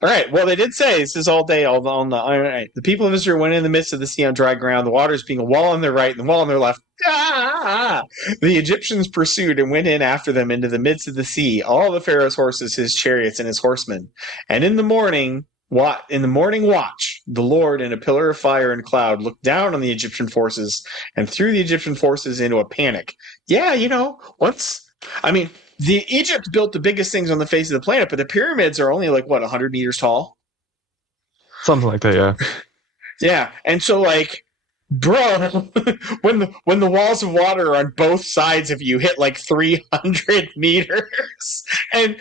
All right. Well, they did say this is all day, all right. The people of Israel went in the midst of the sea on dry ground, the waters being a wall on their right and the wall on their left. Ah! The Egyptians pursued and went in after them into the midst of the sea, all the Pharaoh's horses, his chariots, and his horsemen. And in the morning watch, the Lord in a pillar of fire and cloud looked down on the Egyptian forces and threw the Egyptian forces into a panic. Yeah, the Egypt built the biggest things on the face of the planet, but the pyramids are only 100 meters tall. Something like that, yeah. Yeah, and so bro, when the walls of water are on both sides of you hit 300 meters, and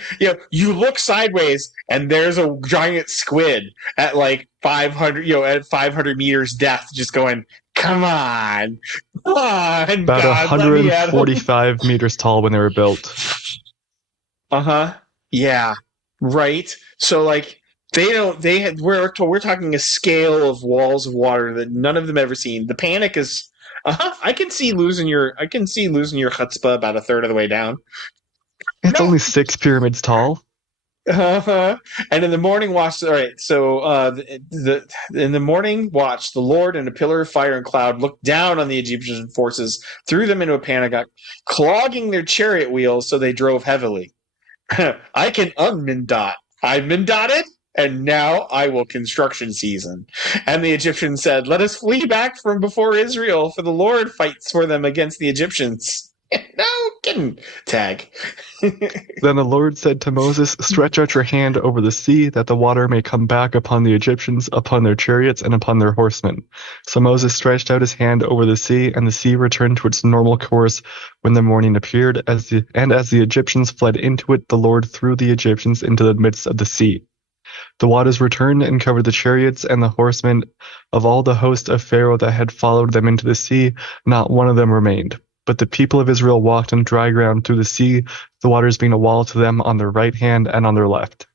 you look sideways and there's a giant squid at 500 meters depth, just going, come on, About God, 145 meters tall when they were built. Yeah, right. So we're talking a scale of walls of water that none of them ever seen. The panic is, I can see losing your chutzpah about a third of the way down. It's only 6 pyramids tall. And in the morning watch, all right. So in the morning watch, the Lord in a pillar of fire and cloud looked down on the Egyptian forces, threw them into a panic, clogging their chariot wheels so they drove heavily. I can unmindot. I mindotted, and now I will construction season. And the Egyptians said, let us flee back from before Israel, for the Lord fights for them against the Egyptians. No kidding. Tag. Then the Lord said to Moses, stretch out your hand over the sea, that the water may come back upon the Egyptians, upon their chariots, and upon their horsemen. So Moses stretched out his hand over the sea, and the sea returned to its normal course when the morning appeared. As the Egyptians fled into it, the Lord threw the Egyptians into the midst of the sea. The waters returned and covered the chariots and the horsemen of all the host of Pharaoh that had followed them into the sea. Not one of them remained. But the people of Israel walked on dry ground through the sea, the waters being a wall to them on their right hand and on their left.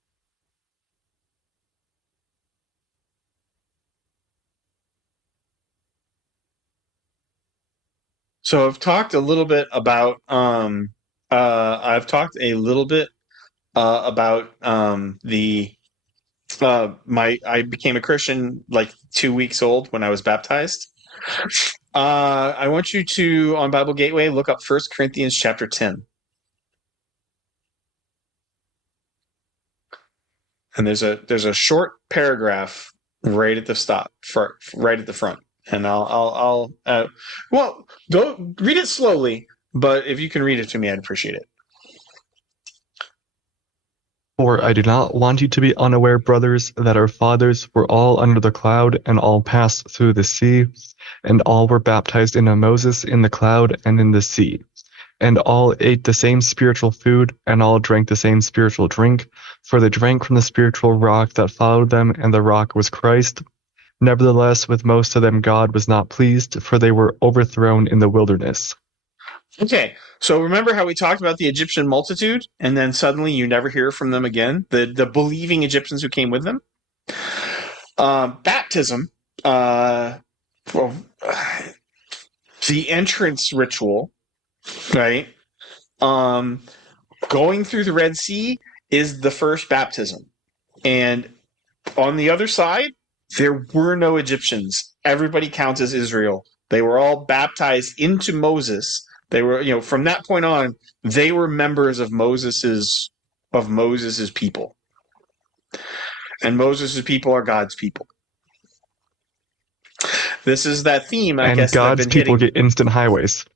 So I've talked a little bit about I became a Christian 2 weeks old when I was baptized. I want you to, on Bible Gateway, look up 1 Corinthians chapter 10. And there's a short paragraph right at the front. And I'll go read it slowly, but if you can read it to me, I'd appreciate it. For I do not want you to be unaware, brothers, that our fathers were all under the cloud, and all passed through the sea, and all were baptized into Moses in the cloud and in the sea. And all ate the same spiritual food, and all drank the same spiritual drink, for they drank from the spiritual rock that followed them, and the rock was Christ. Nevertheless, with most of them God was not pleased, for they were overthrown in the wilderness. Okay, so remember how we talked about the Egyptian multitude, and then suddenly you never hear from them again? The believing Egyptians who came with them? Baptism, the entrance ritual, right? Going through the Red Sea is the first baptism. And on the other side, there were no Egyptians. Everybody counts as Israel. They were all baptized into Moses. They were, from that point on, they were members of Moses's people. And Moses's people are God's people. This is that theme, I guess. And God's people get instant highways.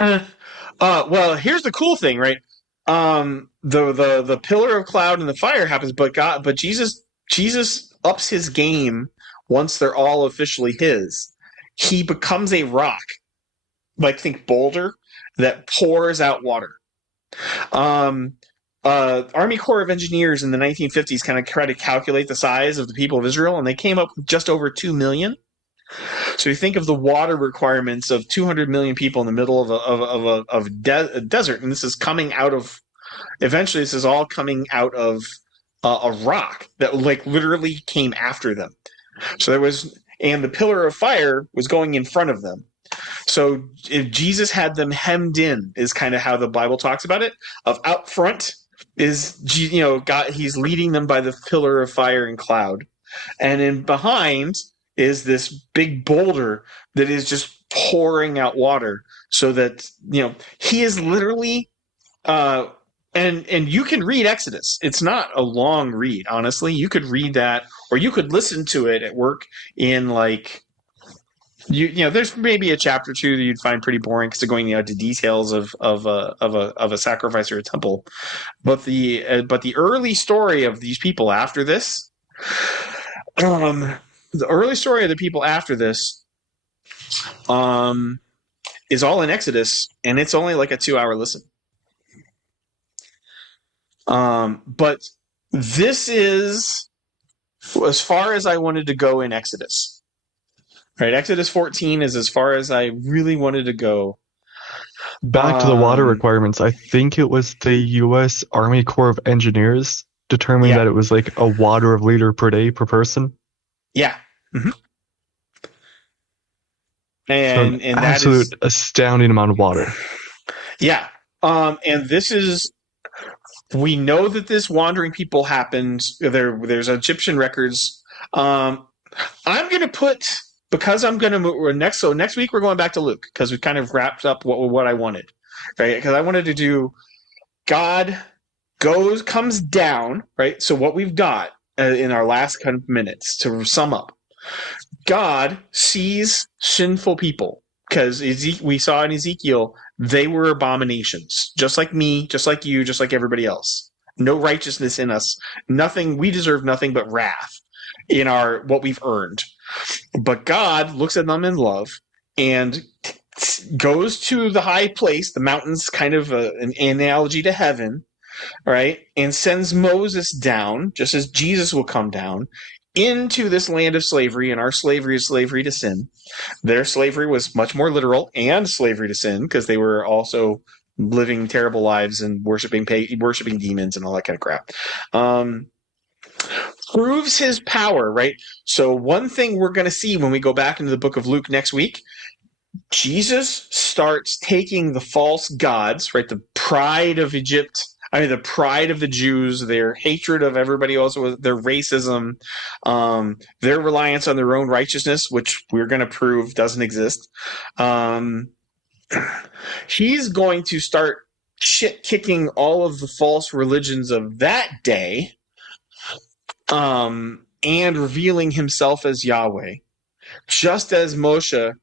Well, here's the cool thing, right? The pillar of cloud and the fire happens, but Jesus ups his game once they're all officially his. He becomes a rock. Think boulder that pours out water. Army Corps of Engineers in the 1950s kind of tried to calculate the size of the people of Israel, and they came up with just over 2 million. So you think of the water requirements of 200 million people in the middle of a desert, and this is coming out of. Eventually, this is all coming out of a rock that literally came after them. So and the pillar of fire was going in front of them. So if Jesus had them hemmed in, is kind of how the Bible talks about it, of out front God, he's leading them by the pillar of fire and cloud. And in behind is this big boulder that is just pouring out water, so that he is literally and you can read Exodus. It's not a long read, honestly. You could read that, or you could listen to it at work in there's maybe a chapter or two that you'd find pretty boring because they're going into details of a sacrifice or a temple. But the early story of these people after this, the early story of the people after this, is all in Exodus, and it's only like a 2-hour listen. But this is as far as I wanted to go in Exodus. Right, Exodus 14 is as far as I really wanted to go. Back to the water requirements, I think it was the U.S. Army Corps of Engineers determined that it was like a water of liter per day per person. Yeah. Mm-hmm. And that absolute astounding amount of water. Yeah. And this is, we know that this wandering people happened. There's Egyptian records. I'm going to put, because I'm going to move next. So next week we're going back to Luke because we kind of wrapped up what I wanted, right? Because I wanted to do God comes down, right? So what we've got in our last kind of minutes to sum up, God sees sinful people because we saw in Ezekiel, they were abominations, just like me, just like you, just like everybody else. No righteousness in us. Nothing. We deserve nothing but wrath in what we've earned. But God looks at them in love and goes to the high place, the mountains, kind of an analogy to heaven, right? And sends Moses down, just as Jesus will come down, into this land of slavery, and our slavery is slavery to sin. Their slavery was much more literal and slavery to sin because they were also living terrible lives and worshiping demons and all that kind of crap. Proves his power, right? So one thing we're going to see when we go back into the book of Luke next week, Jesus starts taking the false gods, right? The pride of Egypt, the pride of the Jews, their hatred of everybody else, their racism, their reliance on their own righteousness, which we're going to prove doesn't exist. He's going to start shit-kicking all of the false religions of that day, and revealing himself as Yahweh, just as Moshe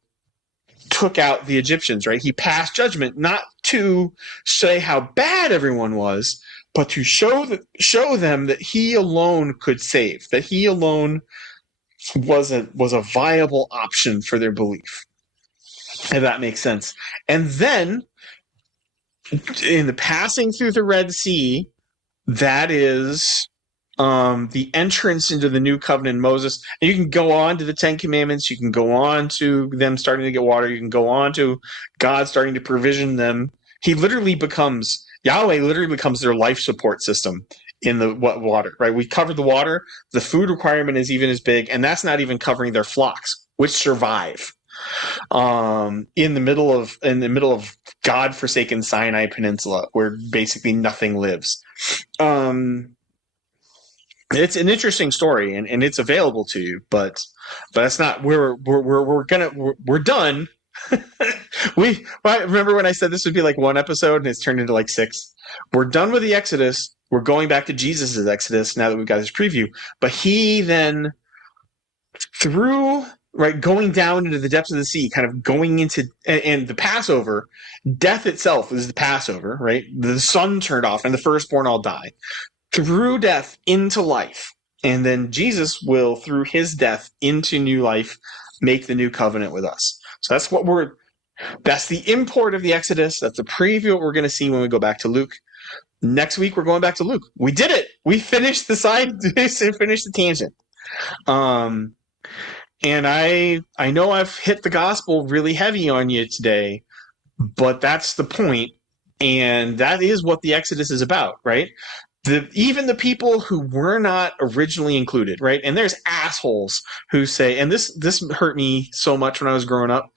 took out the Egyptians, right? He passed judgment not to say how bad everyone was, but to show them that he alone could save, that he alone was a viable option for their belief. If that makes sense. And then in the passing through the Red Sea, that is the entrance into the new covenant Moses. And you can go on to the 10 Commandments. You can go on to them starting to get water. You can go on to God starting to provision them. Yahweh literally becomes their life support system in the water, right? We covered the water. The food requirement is even as big, and that's not even covering their flocks, which survive in the middle of God-forsaken Sinai Peninsula, where basically nothing lives. It's an interesting story, and it's available to you, but that's not. We're done. Remember when I said this would be like one episode, and it's turned into like 6. We're done with the Exodus. We're going back to Jesus' Exodus now that we've got this preview. But he then, going down into the depths of the sea, kind of going into, and the Passover, death itself is the Passover, right? The sun turned off, and the firstborn all die. Through death into life. And then Jesus will, through his death into new life, make the new covenant with us. So that's the import of the Exodus. That's the preview of what we're going to see when we go back to Luke. Next week, we're going back to Luke. We did it. We finished the finished the tangent. And I know I've hit the gospel really heavy on you today, but that's the point. And that is what the Exodus is about, right? even the people who were not originally included, right? And there's assholes who say, and this hurt me so much when I was growing up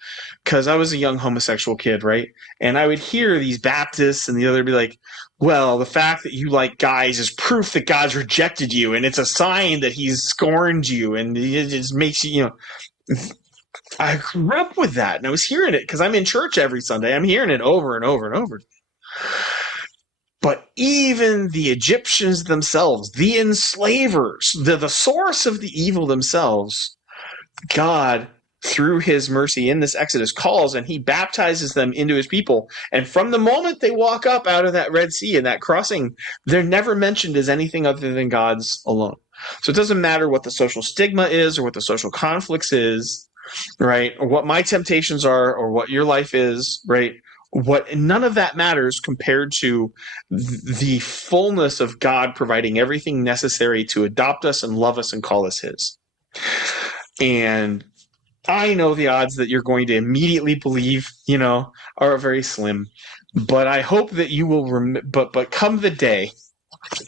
because I was a young homosexual kid, right? And I would hear these Baptists and the other be like, well, the fact that you like guys is proof that God's rejected you, and it's a sign that he's scorned you, and it just makes you, I grew up with that, and I was hearing it because I'm in church every Sunday. I'm hearing it over and over and over. But even the Egyptians themselves, the enslavers, the source of the evil themselves, God, through his mercy in this Exodus, calls and he baptizes them into his people. And from the moment they walk up out of that Red Sea and that crossing, they're never mentioned as anything other than God's alone. So it doesn't matter what the social stigma is or what the social conflicts is, right? Or what my temptations are or what your life is, right? None of that matters compared to the fullness of God providing everything necessary to adopt us and love us and call us his. And I know the odds that you're going to immediately believe, are very slim. But I hope that you will but come the day,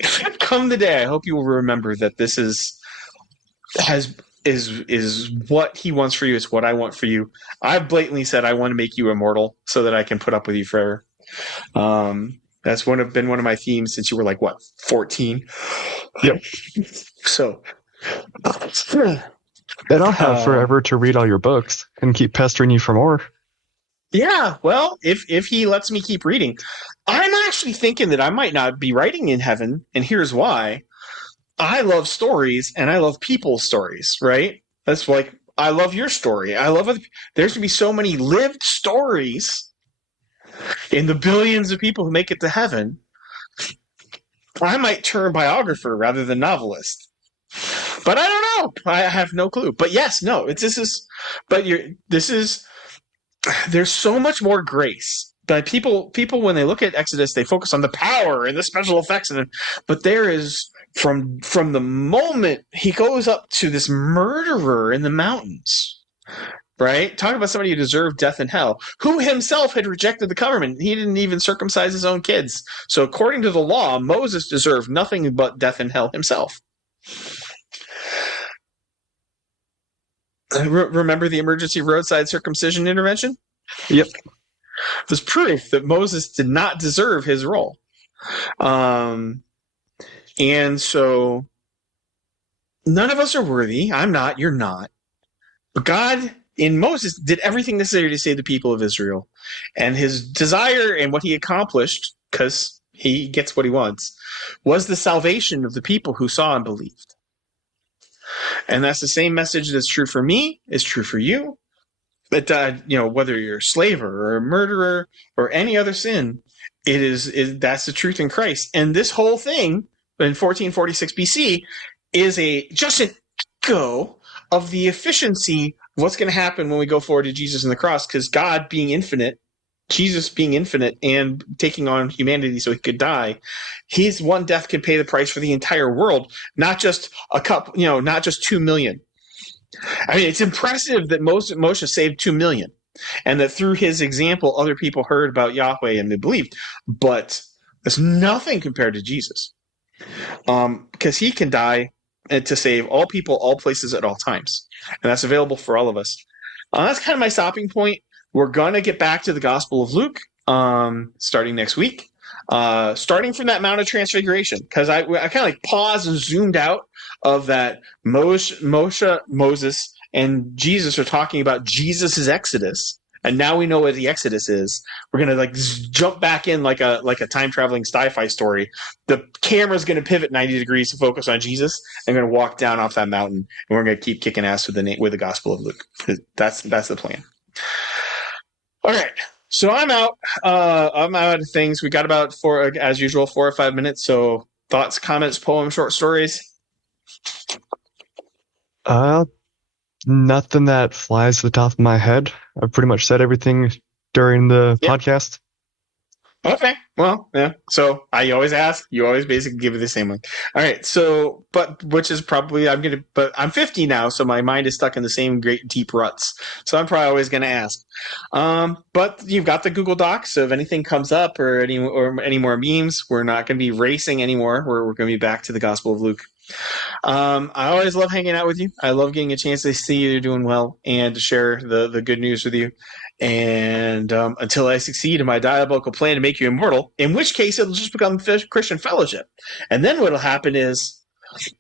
I hope you will remember that this is what he wants for you. It's what I want for you. I've blatantly said I want to make you immortal so that I can put up with you forever. That's been one of my themes since you were like, what, 14? Yep. So. And I'll have forever to read all your books and keep pestering you for more. Yeah, well, if he lets me keep reading. I'm actually thinking that I might not be writing in heaven, and here's why. I love stories and I love people's stories, right? That's like, I love your story. There's going to be so many lived stories in the billions of people who make it to heaven. I might turn biographer rather than novelist. But I don't know. I have no clue. But yes, no, there's so much more grace. But people when they look at Exodus, they focus on the power and the special effects, but there is from the moment he goes up to this murderer in the mountains, right? Talk about somebody who deserved death and hell, who himself had rejected the covenant. He didn't even circumcise his own kids. So according to the law, Moses deserved nothing but death and hell himself. Remember the emergency roadside circumcision intervention? Yep. It was proof that Moses did not deserve his role. And so none of us are worthy. I'm not. You're not. But God in Moses did everything necessary to save the people of Israel. And his desire and what he accomplished, because he gets what he wants, was the salvation of the people who saw and believed. And that's the same message that's true for me, is true for you. But whether you're a slaver or a murderer or any other sin, that's the truth in Christ. And this whole thing in 1446 BC is just an echo of the efficiency of what's going to happen when we go forward to Jesus and the cross, because God being infinite, Jesus being infinite and taking on humanity so he could die, his one death could pay the price for the entire world, not just not just 2 million. I mean, it's impressive that Moshe saved 2 million, and that through his example, other people heard about Yahweh and they believed. But it's nothing compared to Jesus, because he can die to save all people, all places, at all times, and that's available for all of us. That's kind of my stopping point. We're gonna get back to the Gospel of Luke starting next week. Starting from that Mount of Transfiguration, because I kind of like paused and zoomed out of that. Moses and Jesus are talking about Jesus' Exodus, and now we know what the Exodus is. We're gonna like jump back in like a time traveling sci-fi story. The camera's gonna pivot 90 degrees to focus on Jesus, and we're gonna walk down off that mountain, and we're gonna keep kicking ass with the Gospel of Luke. That's the plan. All right. So I'm out. I'm out of things. We got about 4 or 5 minutes. So thoughts, comments, poems, short stories. Nothing that flies to the top of my head. I've pretty much said everything during the podcast. Okay. Well, yeah. So I always ask. You always basically give me the same one. All right. So, but which is probably but I'm 50 now, so my mind is stuck in the same great deep ruts. So I'm probably always gonna ask. But you've got the Google Docs, so if anything comes up or any more memes, we're not gonna be racing anymore. We're gonna be back to the Gospel of Luke. I always love hanging out with you. I love getting a chance to see you're doing well and to share the good news with you. And until I succeed in my diabolical plan to make you immortal, in which case it'll just become Christian fellowship. And then what'll happen is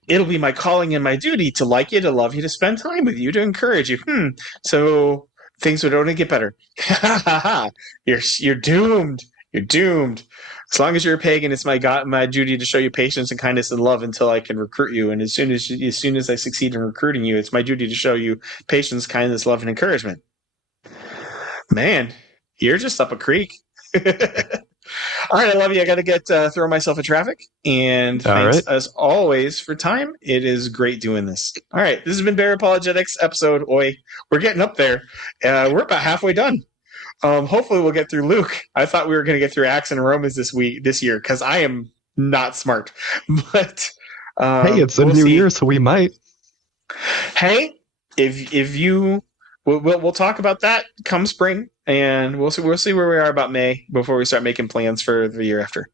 it'll be my calling and my duty to like you, to love you, to spend time with you, to encourage you. So things would only get better. You're doomed. You're doomed. As long as you're a pagan, it's my duty to show you patience and kindness and love until I can recruit you. And as soon as I succeed in recruiting you, it's my duty to show you patience, kindness, love, and encouragement. Man, you're just up a creek. All right, I love you. I got to get throw myself in traffic. And thanks as always for time. It is great doing this. All right, this has been Bear Apologetics episode. Oi, we're getting up there. We're about halfway done. Hopefully we'll get through Luke. I thought we were going to get through Acts and Romans this year, because I am not smart. But hey, it's a new year, so we might. Hey, if you, we'll talk about that come spring, and we'll see where we are about May before we start making plans for the year after.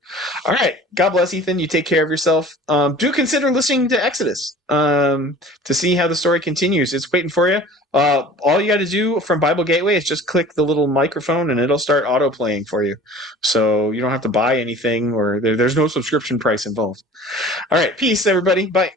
All right, God bless, Ethan. You take care of yourself. Do consider listening to Exodus to see how the story continues. It's waiting for you. All you got to do from Bible Gateway is just click the little microphone and it'll start auto playing for you. So you don't have to buy anything, or there's no subscription price involved. All right. Peace, everybody. Bye.